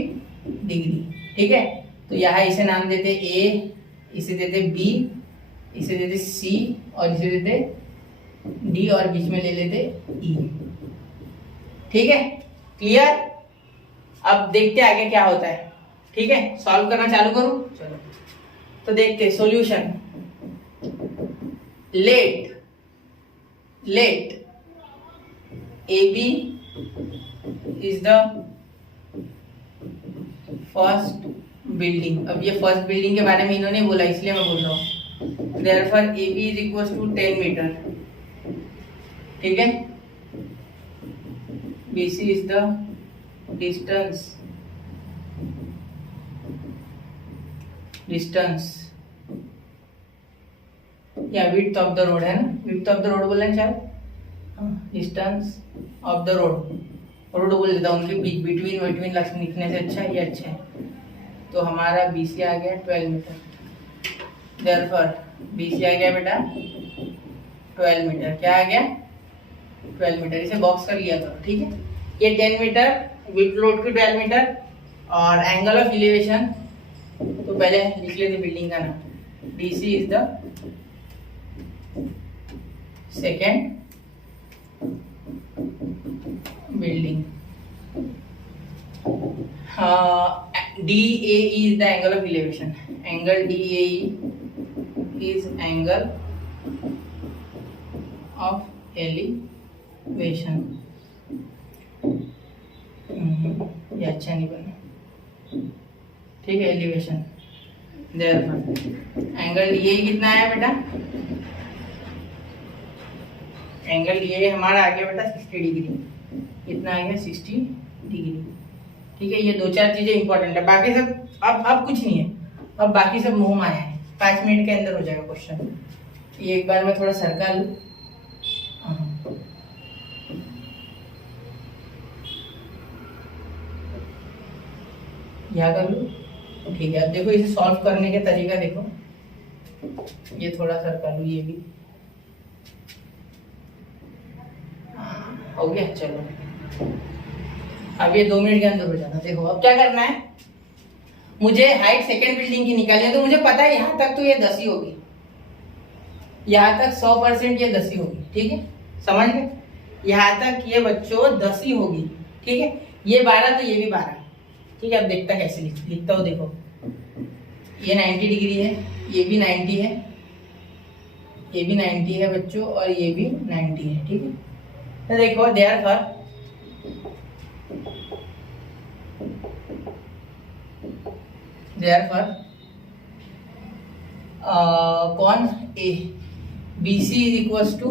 degree, ठीक है। तो यहाँ इसे नाम देते ए, इसे देते बी, इसे देते सी और इसे देते डी और बीच में ले लेते ई, ठीक है। क्लियर। अब देखते आगे क्या होता है, ठीक है। सॉल्व करना चालू करूं, चलो तो देखते solution. Let A B is the first building. अब ये फर्स्ट बिल्डिंग के बारे में इन्होंने बोला इसलिए मैं बोल रहा हूँ। Therefore A B is equal to 10 metre, ठीक है। B C is the distance या विड्थ ऑफ द रोड है ना, विड्थ ऑफ द रोड बोलना चाहे, डिस्टेंस ऑफ द रोड बोल देता हूँ, उनके बीच बिटवीन लिखने से अच्छा है, ये अच्छा है। तो हमारा BC आ गया 12 मीटर, देयरफॉर BC आ गया बेटा 12 मीटर, क्या आ गया 12 मीटर, इसे बॉक्स कर लिया करो, ठीक है। ये 10 मीटर विथ लोड की 12 मीटर और एंगल ऑफ एलिवेशन, तो पहले लिख लेते बिल्डिंग का नाम, DC is the second building, DAE is the angle of elevation. Angle DAE is angle of elevation. ये अच्छा नहीं बना, ठीक है। एलिवेशन देयरफॉर एंगल DAE कितना आया बेटा, एंगल DAE हमारा आ गया बेटा 60 डिग्री, कितना आ गया 60 डिग्री, ठीक है। ये 2-4 चीजें इंपॉर्टेंट है, बाकी सब अब कुछ नहीं है, अब बाकी सब मुंह माया है, 5 मिनट के अंदर हो जाएगा क्वेश्चन। ये एक बार मैं थोड़ा सरका लूं, यहाँ कर लूं, ठीक है। अब देखो इसे सॉल्व करने के तरीका देखो, ये थोड़ा सरका लूं, ये भी हो गया, चलो अब ये 2 मिनट के अंदर हो जाता। देखो अब क्या करना है, मुझे हाइट सेकंड बिल्डिंग की निकालनी है, तो मुझे पता है यहाँ तक तो ये 10 ही होगी, यहाँ तक 100% ये 10 ही होगी, ठीक है, समझ गए। यहाँ तक ये बच्चों 10 ही होगी, ठीक है। ये 12 तो ये भी 12, ठीक है। अब देखता कैसे लिखता हूँ, देखो ये 90 डिग्री है, ये भी 90 है, ये भी 90 है बच्चों, और ये भी 90 है, ठीक है। तो देखो देयरफॉर कौन ए BC इज इक्वल टू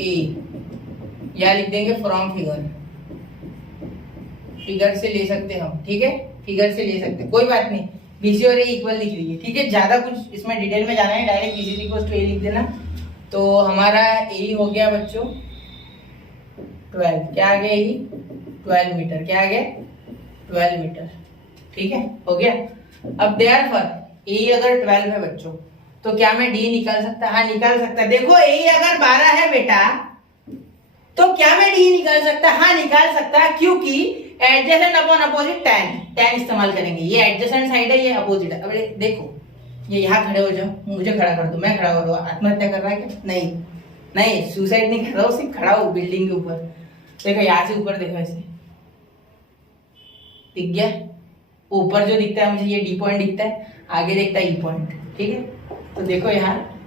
ए, या लिख देंगे फ्रॉम फिगर से ले सकते हैं हम, ठीक है। फिगर से ले सकते हैं, कोई बात नहीं, BC और A इक्वल लिख लीजिए, ठीक है। ज्यादा कुछ इसमें डिटेल में जाना है, direct BC is equal to A लिख देना। तो हमारा A हो गया बच्चों 12, क्या आ गया ये 12 मीटर, क्या आ गया 12 मीटर, ठीक है, हो गया। अब देयरफॉर A अगर 12 है बच्चों, तो क्या मैं D निकाल सकता, हाँ निकाल सकता। देखो A अगर 12 है बेटा, तो क्या मैं D निकाल सकता, हाँ निकाल सकता, क्योंकि adjacent upon opposite tan, tan इस्तेमाल करेंगे। ये एडजेसेंट साइड है, ये अपोजिट है। अब देखो ये यहाँ खड़े हो जाओ, मुझे खड़ा कर दो, मैं खड़ा हो रहा हूँ, आत्महत्या कर रहा है क्या? नहीं नहीं, सुसाइड नहीं कर रहा हूँ, सिर्फ खड़ा हूँ बिल्डिंग के ऊपर। देखो यहाँ से ऊपर देखो, ऐसे दिख गया। ऊपर जो दिखता है मुझे ये डी पॉइंट दिखता है, आगे दिखता है ई पॉइंट, ठीक है। तो देखो यहाँ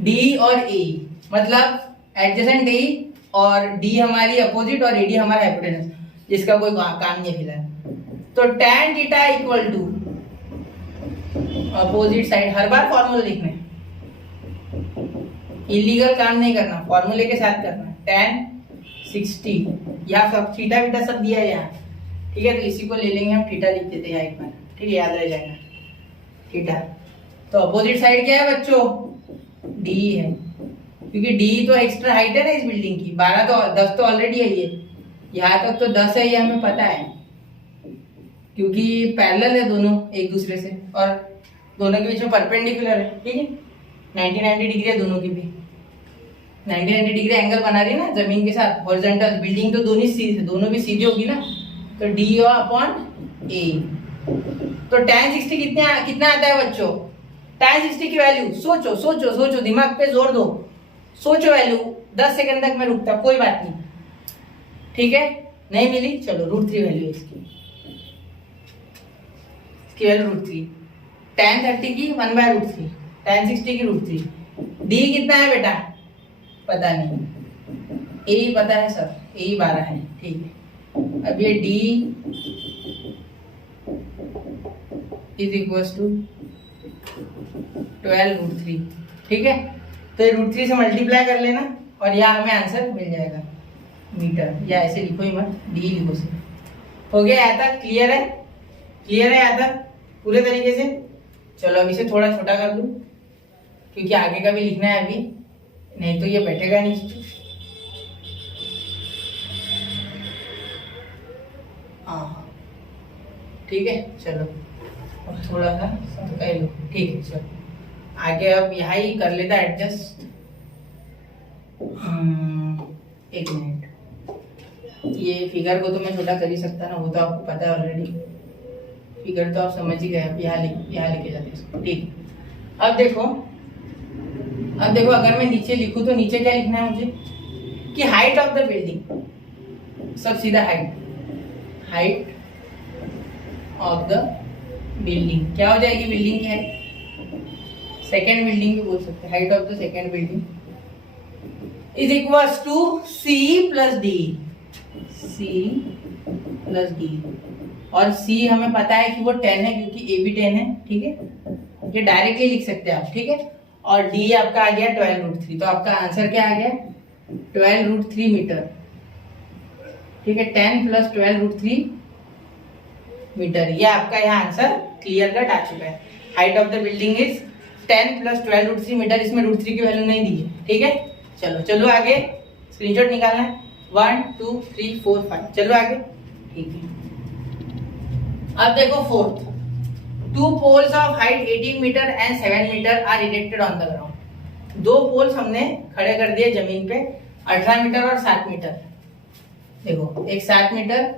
डी और ए मतलब एडजेसेंट ए और डी हमारी अपोजिट और एडी हमारा हाइपोटेनस, जिसका कोई काम नहीं है फिलहाल। तो tan theta equal to opposite side, हर बार फॉर्मूला लिखना है, इलीगल काम नहीं करना, फॉर्मूले के साथ करना। tan 60, यहाँ सब थीटा बीटा सब दिया है यहाँ, ठीक है। तो इसी को ले लेंगे हम, थीटा लिख देते हैं एक बार, ठीक है, याद रह जाएगा थीटा। तो अपोजिट साइड क्या है बच्चों? डी है, क्योंकि डी तो एक्स्ट्रा हाइट है ना इस बिल्डिंग की, 12 तो 10 तो ऑलरेडी है, ये यहाँ तक तो 10 है, ये हमें पता है, क्योंकि पैरेलल है दोनों एक दूसरे से, और दोनों के बीच में परपेंडिकुलर है, ठीक है। 90 डिग्री है दोनों की भी, 90 डिग्री एंगल बना रही है ना जमीन के साथ, हॉरिजॉन्टल। बिल्डिंग तो दोनों भी सीधी होगी ना, तो डी अपॉन ए। तो tan 60 कितना आता है बच्चों? tan 60 की वैल्यू सोचो सोचो सोचो, दिमाग पे जोर दो, सोचो वैल्यू। 10 सेकंड तक मैं रुकता, कोई बात नहीं, ठीक है। नहीं मिली, चलो √3 वैल्यू इसकी वैल्यू √3। tan 30 की 1/√3, tan 60 की √3। डी कितना है बेटा? पता नहीं, ए पता है सर, ए 12 है, ठीक है। अब ये डी इज इक्वल टू 12√3, ठीक है। तो ये √3 से मल्टीप्लाई कर लेना और यहाँ हमें आंसर मिल जाएगा मीटर, या ऐसे लिखो ही मत, डी लिखो सिर्फ। हो गया यहाँ तक? क्लियर है? क्लियर है यहाँ तक पूरे तरीके से? चलो अब इसे थोड़ा छोटा कर दूं, क्योंकि आगे का भी लिखना है अभी, नहीं तो ये बैठेगा नहीं। हाँ ठीक है, चलो और थोड़ा सा कर लो, ठीक है। चलो आगे अब यहाँ ही कर लेता एडजस्ट। एक मिनट, ये फिगर को तो मैं छोटा कर ही सकता ना, वो तो आपको पता है ऑलरेडी, फिगर तो आप समझ ही गए। अब यहाँ लेके जाते इसको, ठीक। अब देखो अगर मैं नीचे लिखूं तो नीचे क्या लिखना है मुझे कि हाइट ऑफ द बिल्डिंग, सब सीधा हाइट ऑफ द बिल्डिंग क्या हो जाएगी? बिल्डिंग की हाइट, सेकेंड बिल्डिंग भी बोल सकते हैं, height of the second building is equal to C plus D. और सी हमें पता है कि वो 10 है, क्योंकि ए भी 10 है, ठीक है। ये डायरेक्टली लिख सकते हैं आप, ठीक है। और डी आपका आ गया 12√3, तो आपका आंसर क्या आ गया? 12√3 मीटर, ठीक है। 10 + 12√3 मीटर, ये आपका यहाँ आंसर क्लियर कट आ चुका है। Height of the building is 10 + 12√3 metre, इसमें √3 की वैल्यू नहीं दी है, ठीक है। चलो आगे स्क्रीनशॉट निकालना है। 1 2 3 4 5, चलो आगे, ठीक है। अब देखो fourth, 2 poles of height 18 metre and 7 metre are erected on the ground. 2 poles हमने खड़े कर दिए जमीन पे, 18 मीटर और 7 मीटर। देखो एक 7 मीटर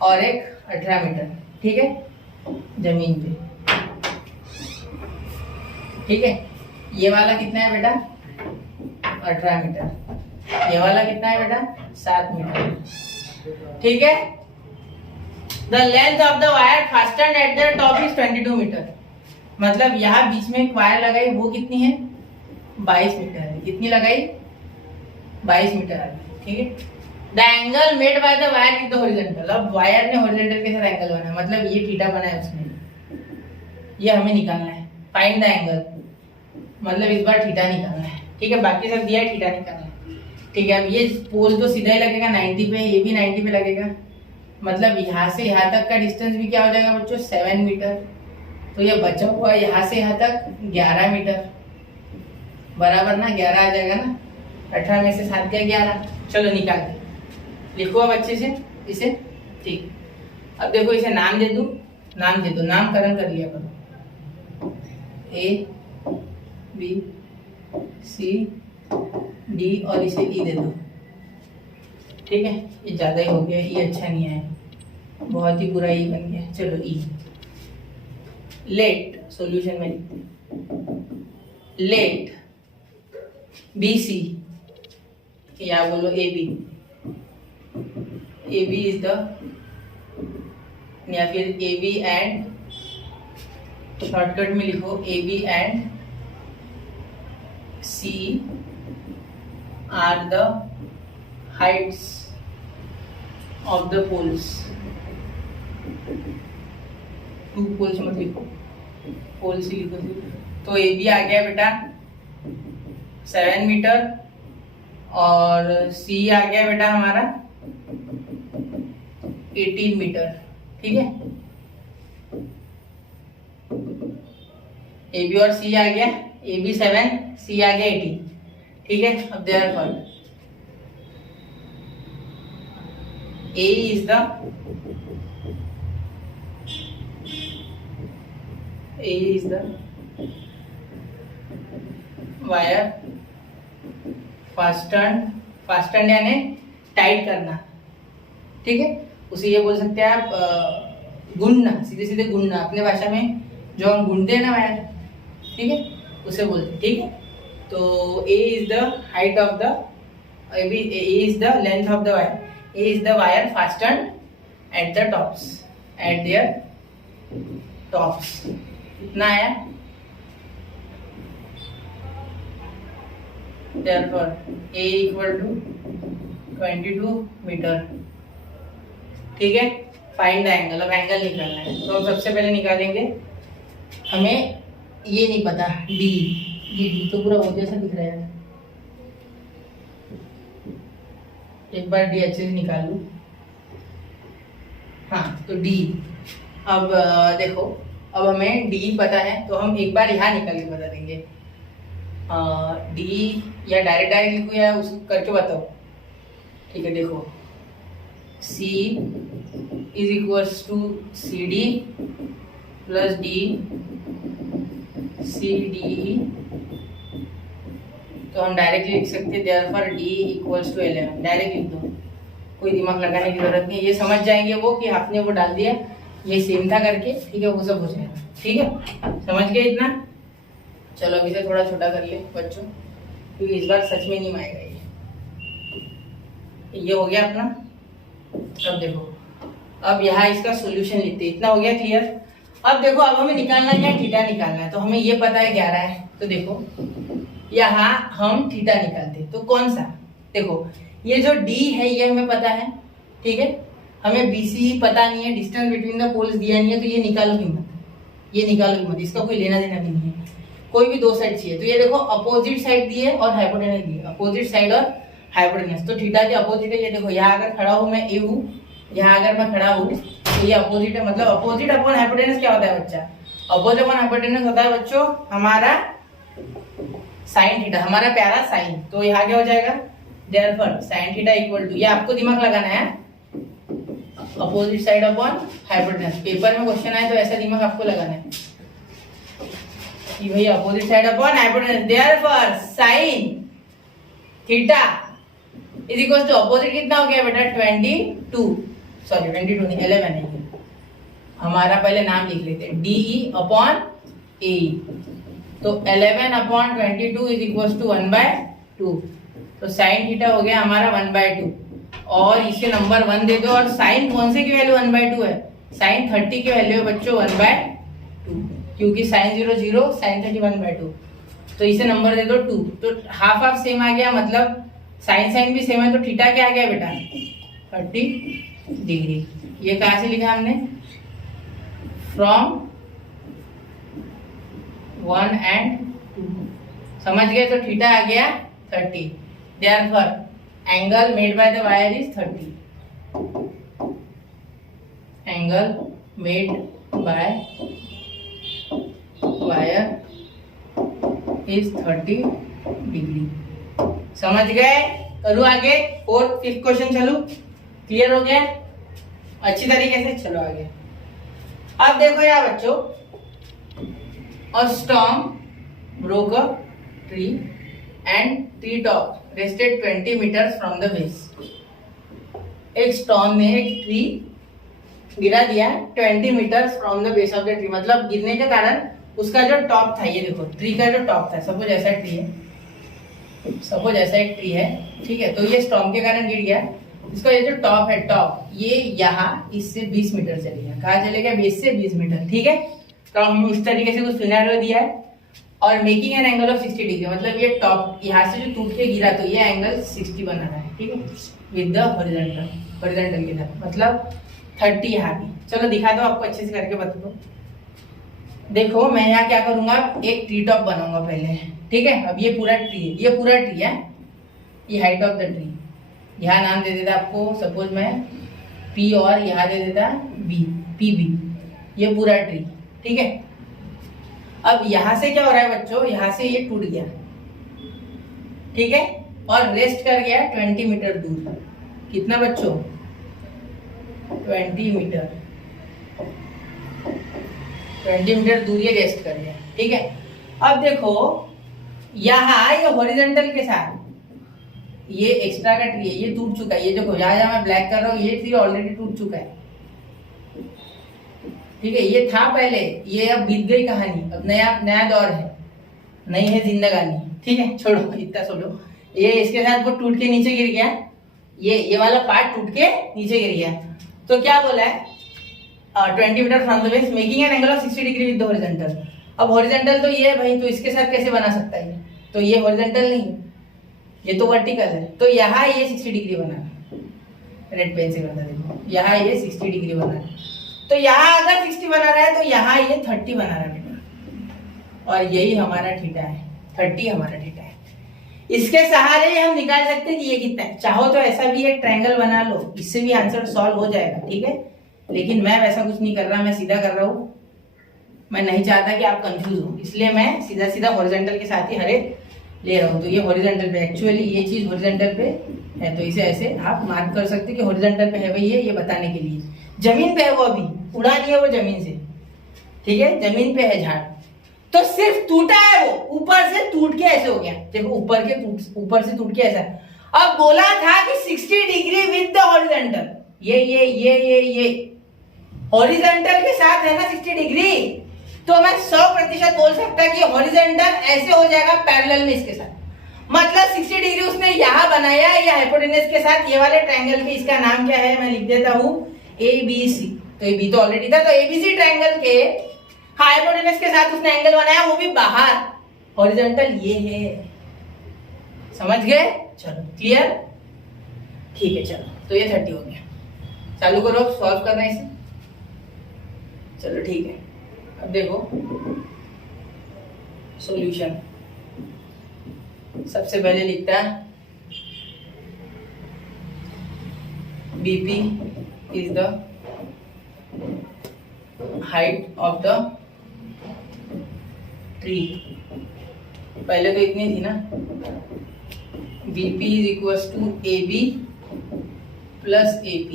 और एक 18 मीटर, ठीक है, जमीन पे, ठीक है। ये वाला कितना है बेटा? 18 मीटर। ये वाला कितना है बेटा? 7 मीटर, ठीक है। The length of the wire fastened at the top is 22 metre. मतलब यहाँ बीच में एक वायर लगाई, वो कितनी है? 22 मीटर है। कितनी लगाई? 22 मीटर है, ठीक है। The angle made by the wire with the horizontal। अब वायर ने horizontal के साथ एंगल बनाया, मतलब ये थीटा बनाया उसने, ये हमें निकालना है। फाइंड द एंगल, मतलब इस बार थीटा निकालना है, ठीक है। बाकी सब दिया है, थीटा निकालना है, ठीक है। अब ये पोल तो सीधा ही लगेगा 90 पे, ये भी 90 पे लगेगा, मतलब यहाँ से यहाँ तक का डिस्टेंस भी क्या हो जाएगा बच्चों? 7 मीटर। तो ये बचा हुआ यहाँ से यहाँ तक 11 मीटर, बराबर ना 11 आ जाएगा ना, 18 में से 7 गया 11। चलो निकाल दे, लिखो अब अच्छे से इसे, ठीक। अब देखो इसे नाम दे दो, नामकरण कर लिया करो। A B C D और इसे E दे दो, ठीक है, ये ज्यादा ही हो गया, ये अच्छा नहीं आया, बहुत ही बुरा ये बन गया। चलो ई लेट सॉल्यूशन में लिखते हैं, लेट BC या बोलो AB, AB इज द, या फिर AB एंड, शॉर्टकट में लिखो AB and C are the heights of the poles. 2 poles मत लिखो, पोल्स ही लिखो। तो AB आ गया बेटा 7 मीटर और C आ गया बेटा हमारा 18 मीटर। ठीक है, AB और C आ गया, AB 7, C आ गया 18। ठीक है, अब therefore A is the wire fastened यानी टाइट करना। ठीक है, उसे ये बोल सकते हैं आप गुनना, सीधे सीधे गुनना, अपने भाषा में जो हम गुनते हैं ना वायर, ठीक है, उसे बोलते हैं। ठीक है, तो A is the height of the, A is the length of the wire, A is the wire fastened at the tops, at their tops। इतना आया, therefore A equal to 22 metre. ठीक है, फाइंड द एंगल। अब angle निकालना है, तो हम सबसे पहले निकालेंगे, हमें ये नहीं पता डी तो पूरा वो जैसा दिख रहा है, एक बार डी अच्छे से निकाल लूं। हाँ, तो डी, अब देखो, अब हमें डी पता है तो हम एक बार यहाँ निकाल के बता देंगे। डी या डायरेक्ट लिखूँ या उस करके बताओ। ठीक है, देखो C is equals to CD plus D CDE, तो हम डायरेक्टली लिख सकते हैं therefore D equals to 11। Direct लिख दो, कोई दिमाग लगाने की जरूरत नहीं, ये समझ जाएंगे वो कि आपने वो डाल दिया, ये सेम था करके। ठीक है, वो सब हो जाएगा। ठीक है, समझ गए इतना? चलो अभी से थोड़ा छोटा कर ले बच्चों, क्योंकि इस बार सच में नहीं आएगा ये हो गया अपना। अब देखो, अब यहाँ इसका सॉल्यूशन लिखते हैं। इतना हो गया क्लियर? अब देखो, अब हमें निकालना क्या है, थीटा निकालना है। तो हमें ये पता है 11 है, तो देखो यहाँ हम थीटा निकालते हैं, तो कौन सा, देखो ये जो D है ये हमें पता है। ठीक है, हमें BC पता नहीं है, डिस्टेंस बिटवीन द पोल्स दिया नहीं है, तो ये निकालो कीमत, ये निकालो कीमत, इसका कोई लेना देना भी नहीं है। कोई भी दो साइड चाहिए, तो ये देखो अपोजिट साइड दी है और हाइपोटेनस दी है, अपोजिट साइड और हाइपोटेनस। तो थीटा के अपोजिट है, ये देखो यहाँ अगर खड़ा हूँ मैं A हूँ, यहाँ अगर मैं खड़ा हूँ तो ये अपोजिट है, मतलब अपोजिट अपॉन हाइपोटेनस क्या होता है बच्चा? अपोजिट अपॉन हाइपोटेनस होता है बच्चों हमारा साइन थीटा, हमारा प्यारा साइन। तो यहाँ क्या हो जाएगा, therefore sine theta equal to, ये आपको दिमाग लगाना है, opposite side upon hypotenuse. Paper में क्वेश्चन आए तो ऐसा दिमाग आपको लगाना है कि भाई opposite side upon hypotenuse, therefore sine theta is equal to, opposite कितना हो गया बेटा 22, सॉरी 22 नहीं 11 है, हमारा पहले नाम लिख लेते हैं DE अपॉन AE। तो 11 अपॉन 22 इज इक्वल टू 1/2। तो साइन थीटा हो गया हमारा 1/2, और इसे नंबर 1 दे दो। और साइन कौन से की वैल्यू 1/2 है? साइन 30 की वैल्यू है बच्चों 1/2, क्योंकि साइन 0 0, साइन 30 1/2। तो इसे नंबर दे दो 2। तो हाफ हाफ सेम आ गया, मतलब साइन साइन भी सेम है, तो थीटा क्या आ गया बेटा 30 डिग्री। ये कहाँ से लिखा हमने? From 1 and 2। समझ गए? तो थीटा आ गया 30, therefore angle made by the wire is 30, angle made by wire is 30 degree. समझ गए? करूँ आगे? 4th 5th क्वेश्चन चलू? क्लियर हो गया अच्छी तरीके से? चलो आगे। अब देखो यार बच्चों, a storm broke a tree and tree top rested 20 meters from the base। एक स्टॉर्म ने एक ट्री गिरा दिया 20 metre from the base of the tree, मतलब गिरने के कारण उसका जो टॉप था, ये देखो ट्री का जो टॉप था, सपोज ऐसा ट्री है, सपोज ऐसा एक ट्री है, ठीक है, तो ये स्टॉर्म के कारण गिर गया, इसका ये जो टॉप है, टॉप ये यहाँ इससे 20 मीटर चलेगा, कहाँ चलेगा, बेस से 20 मीटर, ठीक है। तो हम इस तरीके से कुछ सिनेरियो दिया है, और making an angle of 60 degree, मतलब ये टॉप यहाँ से जो टूट के गिरा तो ये एंगल 60 बना रहा है, ठीक है, विद द हॉरिजॉन्टल, हॉरिजॉन्टल के साथ, मतलब 30 यहाँ भी। चलो दिखा दो, आपको अच्छे से करके बता दो। देखो मैं यहाँ क्या करूंगा, एक ट्री टॉप बनाऊंगा पहले, ठीक है। अब ये पूरा ट्री है, ये पूरा ट्री है, ये हाइट ऑफ द ट्री, यहाँ नाम दे देता आपको, सपोज मैं P और यहाँ दे देता B, PB, ये पूरा ट्री, ठीक है। अब यहाँ से क्या हो रहा है बच्चों, यहाँ से ये टूट गया, ठीक है, और रेस्ट कर गया 20 मीटर दूर, कितना बच्चों, 20 मीटर, 20 मीटर दूर ये रेस्ट कर गया, ठीक है। अब देखो यहाँ ये हॉरिजॉन्टल के साथ ये एक्स्ट्रा का ट्री है, ये टूट चुका है, ये देखो यहाँ जहाँ मैं ब्लैक कर रहा हूँ, ये ट्री ऑलरेडी टूट चुका है, ठीक है, ये था पहले, ये अब बीत गई कहानी, अब नया दौर है, नई है जिंदगानी, ठीक है, छोड़ो इतना छोड़ो। ये इसके साथ वो टूट के नीचे गिर गया, ये वाला पार्ट टूट के नीचे गिर गया, तो क्या बोला है, 20 metre from the base, making an angle of 60 degree with the horizontal. अब हॉरिजॉन्टल तो ये है भाई, तो इसके साथ कैसे बना सकता है, तो ये हॉरिजॉन्टल नहीं है, ये तो वर्टिकल है, तो यहाँ ये 60 डिग्री बना, रेड पेन से करना, देखो यहाँ ये 60 डिग्री बना, तो यहाँ अगर 60 बना रहा है तो यहाँ ये 30 बना रहा है बेटा, और यही हमारा थीटा है, 30 हमारा थीटा है। इसके सहारे हम निकाल सकते हैं कि ये कितना है, चाहो तो ऐसा भी एक ट्रायंगल बना लो, इससे भी आंसर सॉल्व हो जाएगा, ठीक है, लेकिन मैं वैसा कुछ नहीं कर रहा, मैं सीधा कर रहा हूँ, मैं नहीं चाहता कि आप कंफ्यूज हो, इसलिए मैं सीधा सीधा हॉरिजॉन्टल के साथ ही हरे ले रहा हूँ। तो ये हॉरिजॉन्टल पे, एक्चुअली ये चीज हॉरिजॉन्टल पे है, तो इसे ऐसे आप मार्क कर सकते कि हॉरिजॉन्टल पे है भाई, ये बताने के लिए। जमीन पे है वो, अभी उड़ा नहीं है वो जमीन से, ठीक है, जमीन पे है झाड़, तो सिर्फ टूटा है वो, ऊपर से टूट के ऐसे हो गया, देखो ऊपर से टूट के ऐसा। अब बोला था कि 60 डिग्री विद द हॉरिजॉन्टल, ये हॉरिजॉन्टल के साथ है ना 60 डिग्री, तो मैं 100% बोल सकता कि हॉरिजॉन्टल ऐसे हो जाएगा पैरेलल में इसके साथ, मतलब 60 डिग्री उसने यहाँ बनाया या हाइपोटेनस के साथ, ये वाले ट्रायंगल के, इसका नाम क्या है मैं लिख देता हूँ ABC, तो ये बी तो ऑलरेडी था, तो ABC ट्रायंगल के हाइपोटेनस के साथ उसने एंगल बनाया, वो भी बाहर, हॉरिजॉन्टल ये है, समझ गए, चलो क्लियर, ठीक है, चलो तो ये 30 हो गया, चालू करो सॉल्व करना इसे, चलो ठीक है। अब देखो सॉल्यूशन, सबसे पहले लिखता है BP is the height of the tree, पहले तो इतनी थी ना, BP is equals to AB plus AP,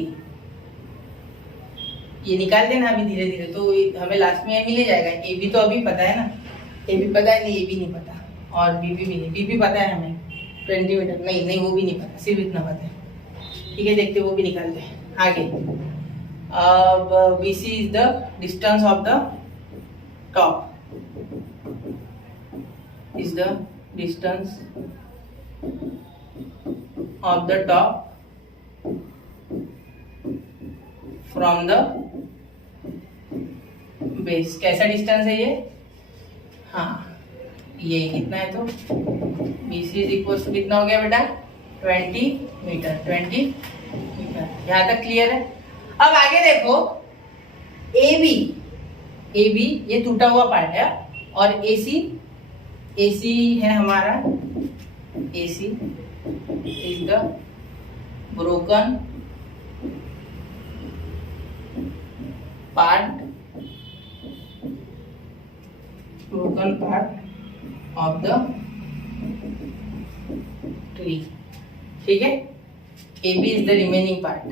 ये निकाल देना अभी धीरे धीरे, तो हमें लास्ट में मिल जाएगा। AB तो अभी पता है ना, AB पता है, नहीं AB नहीं पता, और BP भी नहीं, BP पता है हमें 20 मीटर, नहीं वो भी नहीं पता, सिर्फ इतना पता है, ठीक है, देखते वो भी निकालते हैं आगे। अब BC is the distance of the top, is the distance of the top from the base। कैसा डिस्टेंस है ये, हाँ ये कितना है, तो BC इज इक्वल टू कितना हो गया बेटा 20 मीटर, 20 मीटर, यहाँ तक क्लियर है। अब आगे देखो AB ये टूटा हुआ पार्ट है, और AC है हमारा, AC is the broken part of the tree, ठीक है। AB is the remaining part,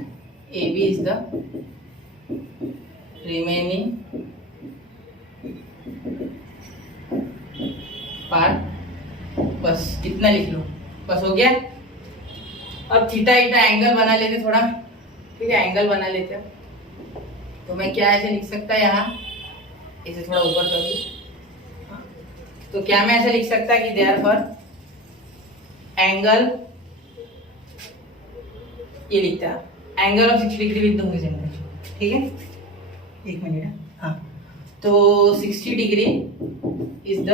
AB is the remaining part, बस इतना लिख लो, बस हो गया। अब थीटा एंगल बना लेते थोड़ा, ठीक है, एंगल बना लेते हैं। तो मैं क्या ऐसे लिख सकता है यहाँ, इसे थोड़ा ऊपर कर दूं। तो क्या मैं ऐसे लिख सकता है कि देयरफॉर एंगल, ये लिखता है angle of 60 degree with the horizontal, ठीक है। एक मिनट, हाँ, तो 60 degree is the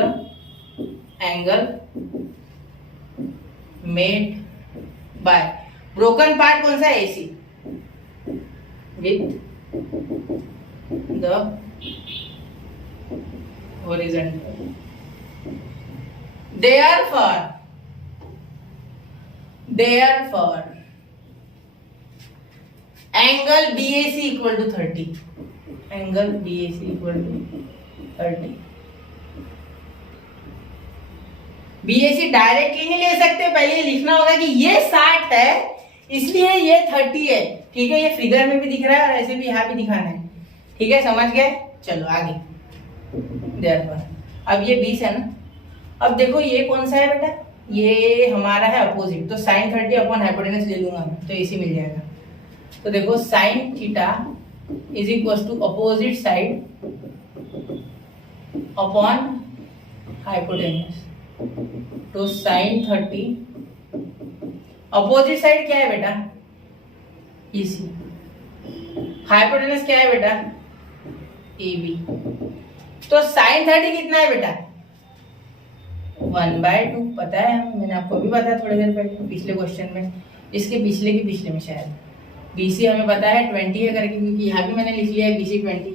angle made by broken part कौन सा है, AC, with the horizontal. Therefore angle BAC equal to 30, angle BAC equal to 30। BAC directly नहीं ले सकते, पहले लिखना होगा कि ये 60 है इसलिए ये 30 है, ठीक है। ये फिगर में भी दिख रहा है और ऐसे भी यहाँ भी दिखाना है, ठीक है, समझ गए। चलो आगे, Therefore अब ये 20 है ना। अब देखो ये कौन सा है बेटा, ये हमारा है अपोजिट, तो sin 30 अपॉन हाइपोटेनस ले लूंगा मैं, तो इसी मिल जाएगा। तो देखो sin theta is equal to opposite side upon hypotenuse. तो sin 30, अपोजिट साइड क्या है बेटा, इसी, हाइपोटेनस क्या है बेटा, AB। तो sin 30 कितना है बेटा, 1/2, पता है, मैंने आपको भी बताया थोड़ी देर पहले पिछले क्वेश्चन में, इसके पिछले के पिछले में शायद। BC हमें पता है 20 है करके, क्योंकि यहाँ भी मैंने लिख लिया है BC 20 है।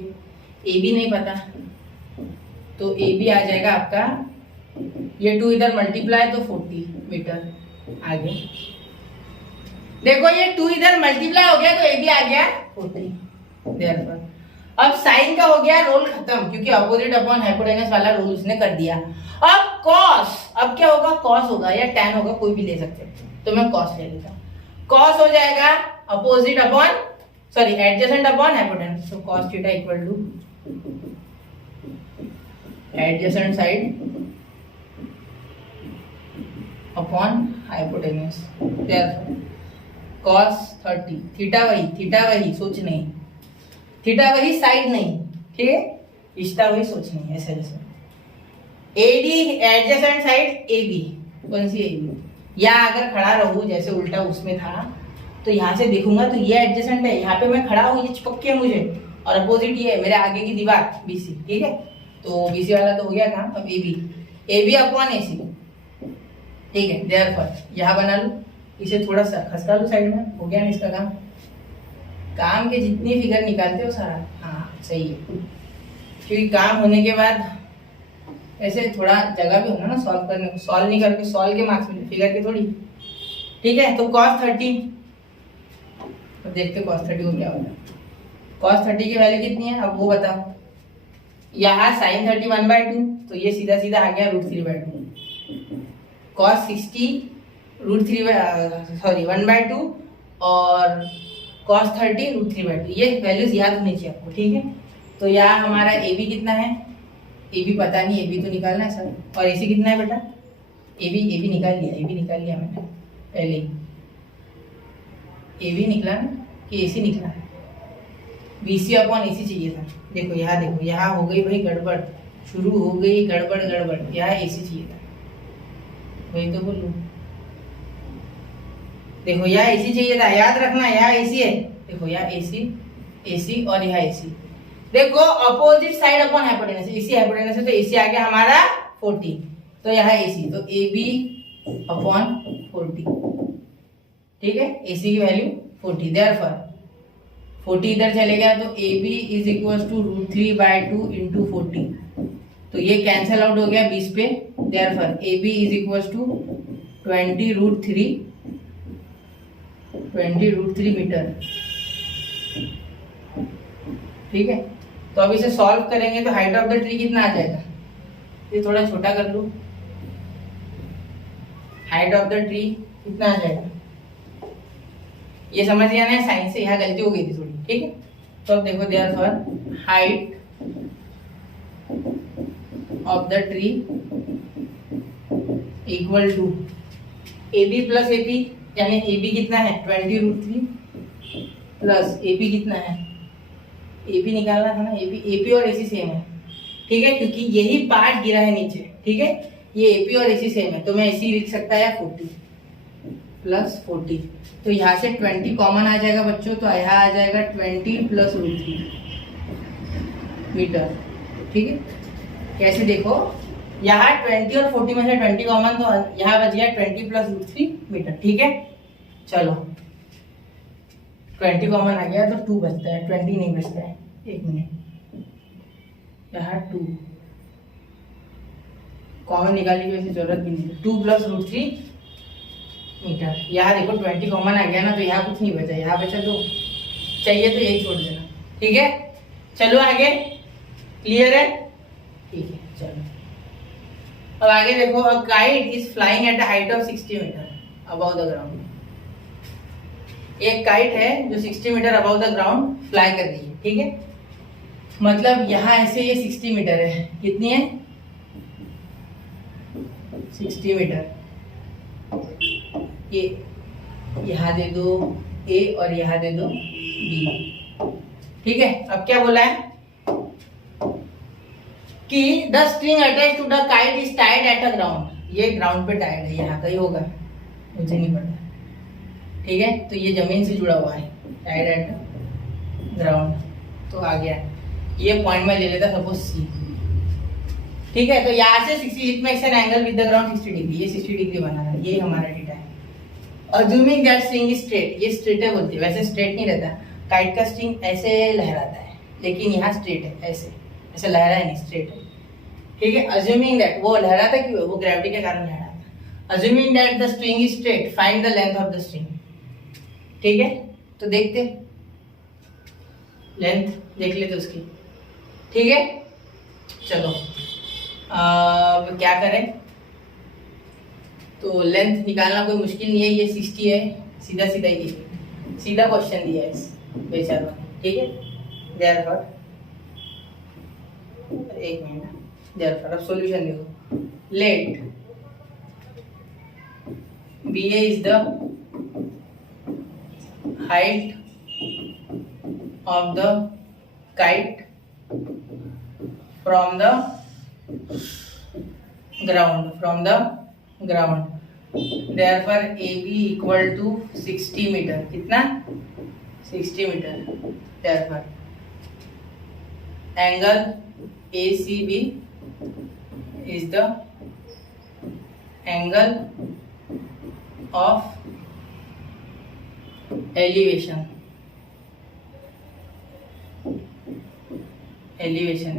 AB नहीं पता, तो AB आ जाएगा आपका, ये 2 इधर मल्टीप्लाई तो 40 मीटर। आगे देखो ये 2 इधर मल्टीप्लाई हो गया तो AB आ गया 40। देयरफॉर अब साइन का हो गया रोल खत्म, क्योंकि अपोजिट अपॉन हाइपोटेनस वाला रोल उसने कर दिया। अब कॉस, अब क्या होगा, कॉस होगा या टैन होगा, कोई भी ले सकते हैं, तो मैं कॉस ले लेता हूं। कॉस हो जाएगा opposite upon, sorry adjacent upon hypotenuse, तो cos theta equal to adjacent side upon hypotenuse. Cos 30, theta वही सोच नहीं, थीटा वही साइड नहीं, ठीक है, रिश्ता वही सोच नहीं, ऐसे जैसे AD एडजेसेंट साइड AB, कौन सी AB, या अगर खड़ा रहूं जैसे उल्टा उसमें था, तो यहाँ से देखूंगा तो ये एडजेसेंट है, यहाँ पे मैं खड़ा हूँ, ये चिपक के मुझे, और अपोजिट ये है मेरे आगे की दीवार BC, ठीक है। तो BC वाला तो हो गया काम। अब AB अपॉन AC, ठीक है। देयरफॉर यहाँ बना लूं, इसे थोड़ा सा खसका लूं साइड में, हो गया ना इसका काम। काम के जितनी फिगर निकालते हो सारा, हाँ सही है, क्योंकि काम होने के बाद ऐसे थोड़ा जगह भी होना ना सॉल्व करने को, सॉल्व नहीं करके सॉल्व के मार्क्स मिले, फिगर के थोड़ी, ठीक है। तो cos 30, तो देखते cos 30 को क्या होता है। cos 30 की वैल्यू कितनी है, अब वो बताओ। यहाँ sin 30 1/2, तो ये सीधा सीधा आ गया √3/2। cos 60 1/2 और cos 30 √3/2, ये वैल्यूज याद होनी चाहिए आपको, ठीक है। तो यहाँ हमारा AB कितना है, AB पता नहीं, AB तो निकालना है सर, और AC कितना है बेटा, AB निकाल लिया मैंने पहले ही। AB निकला ना कि AC निकला, BC अपॉन AC चाहिए था। देखो यहाँ हो गई भाई गड़बड़, शुरू हो गई गड़बड़, यहाँ AC चाहिए था, वही तो बोलूं। देखो यहाँ AC चाहिए था, याद रखना यहाँ AC है, देखो यहाँ AC और यहाँ AC। देखो opposite side upon hypotenuse, AC hypotenuse है तो AC आ गया हमारा 40, तो यहाँ AC, तो AB अपॉन 40, ठीक है। AC की वैल्यू 40, देयरफॉर 40 इधर चले गया तो AB is equal to √3/2 into 40, तो ये कैंसिल आउट हो गया 20 पे। Therefore AB is equal to 20√3 metre, ठीक है। तो अब इसे सॉल्व करेंगे तो हाइट ऑफ द ट्री कितना आ जाएगा, ये थोड़ा छोटा कर लूं, हाइट ऑफ द ट्री कितना आ जाएगा, ये समझ गया ना, साइंस से यहाँ गलती हो गई थी थोड़ी, ठीक है। तो अब देखो therefore height of the tree equal to AB plus AP, यानी AB कितना है 20√3 प्लस AP कितना है, AP निकालना था ना, AP और AC सेम है, ठीक है, क्योंकि यही पार्ट गिरा है नीचे, ठीक है, ये AP और AC सेम है, तो मैं AC लिख सकता है 40 प्लस 40, तो यहाँ से 20 कॉमन आ जाएगा बच्चों, तो यहाँ आ जाएगा 20 प्लस √3 मीटर, ठीक है। कैसे देखो, यहाँ 20 और 40 में से 20 कॉमन, तो यहाँ बच गया 20 प्लस √3 मीटर, ठीक है। चलो 20 कॉमन आ गया तो 2 बचता है, 20 नहीं बचता है, एक मिनट, यहाँ 2 कॉमन निकालने की वैसे जरूरत भी नहीं है, 2 प्लस √3 मीटर। यहाँ देखो 20 कॉमन आ गया ना, तो यहाँ कुछ नहीं बचा, यहाँ बचा 2, चाहिए तो यही छोड़ देना, ठीक है। चलो आगे, क्लियर है, ठीक है। चलो अब आगे देखो, a kite is flying at the height of 60 metre above the ground. एक काइट है जो 60 metre above the ground fly कर रही है, ठीक है, मतलब यहाँ ऐसे ये 60 मीटर है, कितनी है 60 मीटर, ये यहाँ दे दो A और यहाँ दे दो B, ठीक है। अब क्या बोला है कि the string attach to the kite is tied at a ground, ये ग्राउंड पे टाइड है, यहाँ का ही होगा, मुझे नहीं पता, ठीक है, तो ये जमीन से जुड़ा हुआ है, टाइड एट ग्राउंड, तो आ गया ये पॉइंट में ले लेता सपोज C, ठीक है। तो यहाँ से 60 it makes an angle with the ground 60 degree, ये 60 डिग्री बना है, ये हमारा डेटा है। Assuming that string is straight, ये स्ट्रेट है बोलती है, वैसे स्ट्रेट नहीं रहता, काइट का स्ट्रिंग ऐसे लहराता है, लेकिन यहाँ स्ट्रेट है, ऐसे ऐसे लहरा है नहीं, स्ट्रेट है, ठीक है। अज्यूमिंग दैट, वो लहराता क्यों है, वो ग्रेविटी के कारण लहराता। Assuming that the string is straight, find the length of the string, ठीक है। तो देखते, लेंथ देख लेते उसकी, ठीक है। चलो क्या करें, तो लेंथ निकालना कोई मुश्किल नहीं है, ये 60 है, सीधा सीधा ही देखिए, सीधा क्वेश्चन दिया है इस बेचारों ने, ठीक है। देयरफॉर, एक मिनट, देयरफॉर अब सॉल्यूशन देखो, let BA is the height of the kite from the ground, therefore AB equal to 60 metre, कितना 60 metre, therefore angle ACB is the angle of elevation,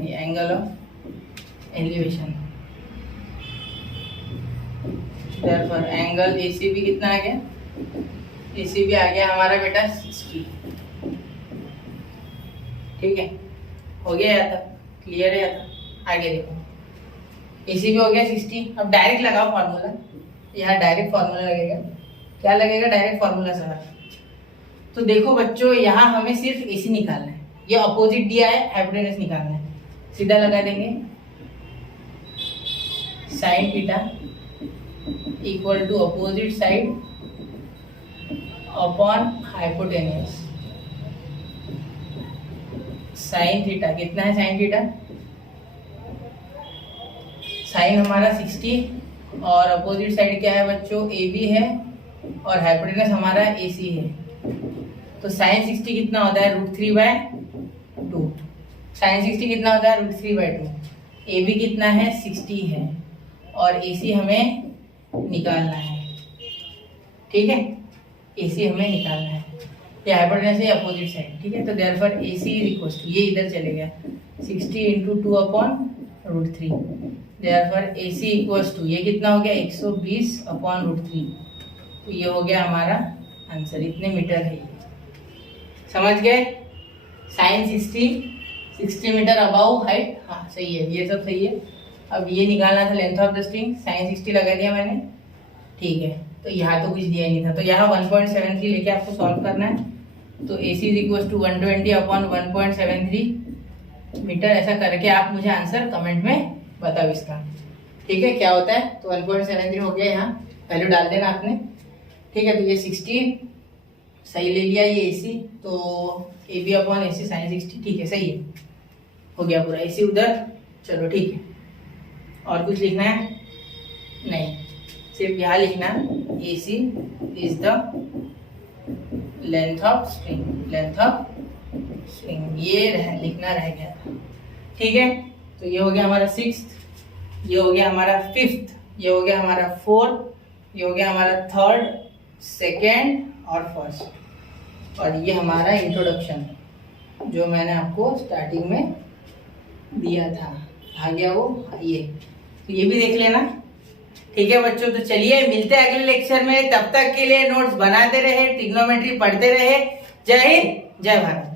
ये angle of elevation, therefore angle ACB कितना आ गया, ACB आ गया हमारा बेटा 60, ठीक है, हो गया या तक, क्लियर है या तक। आगे देखो, ACB हो गया 60, अब डायरेक्ट लगाओ फॉर्मूला, यहाँ डायरेक्ट फॉर्मूला लगेगा, क्या लगेगा, डायरेक्ट फॉर्मूला सर। तो देखो बच्चों, यहाँ हमें सिर्फ AC निकालना है, ये अपोजिट दिया है, हाइपोटेनस निकालना है, सीधा लगा देंगे, sine theta equal to opposite side upon hypotenuse, sine theta कितना है, साइन थीटा, साइन हमारा 60 और अपोजिट साइड क्या है बच्चों, AB है, और हाइपोटेनस हमारा AC है, तो साइन 60 कितना होता है, √3/2, साइन 60 कितना होता है, √3/2, AB कितना है 60 है, और AC हमें निकालना है, ठीक है, AC हमें निकालना है, ये हाइपोटेनस है अपोजिट साइड, ठीक है। तो therefore AC is equal to, ये इधर चले गया, 60 × 2/√3, देयरफॉर AC इक्वल टू, ये कितना हो गया 120/√3, तो ये हो गया हमारा आंसर, इतने मीटर है ये, समझ गए। साइन 60 मीटर अबाउ हाइट, हाँ सही है, ये सब सही है। अब ये निकालना था length of the string, sine 60 लगा दिया मैंने, ठीक है। तो यहाँ तो कुछ दिया नहीं था, तो यहाँ 1.73 लेके आपको सॉल्व करना है, तो AC is equal to 120/1.73 metre, ऐसा करके आप मुझे आंसर कमेंट में बताओ इसका, ठीक है, क्या होता है। तो 1.73 हो गया, यहाँ वैल्यू डाल देना आपने, ठीक है। तो ये 60 सही ले लिया ये AC, तो AB अपॉन AC साइन 60, ठीक है, सही है, हो गया पूरा। AC उधर, चलो ठीक है। और कुछ लिखना है? नहीं, सिर्फ यहाँ लिखना AC is the length of string, length of string, ये लिखना रह गया था, ठीक है। तो ये हो गया हमारा 6th, ये हो गया हमारा 5th, ये हो गया हमारा 4th, ये हो गया हमारा 3rd, 2nd और 1st, और ये हमारा इंट्रोडक्शन जो मैंने आपको स्टार्टिंग में दिया था, आ गया वो, ये तो ये भी देख लेना, ठीक है बच्चों। तो चलिए मिलते हैं अगले लेक्चर में, तब तक के लिए नोट्स बनाते रहे, ट्रिग्नोमेट्री पढ़ते रहे। जय हिंद, जय भारत।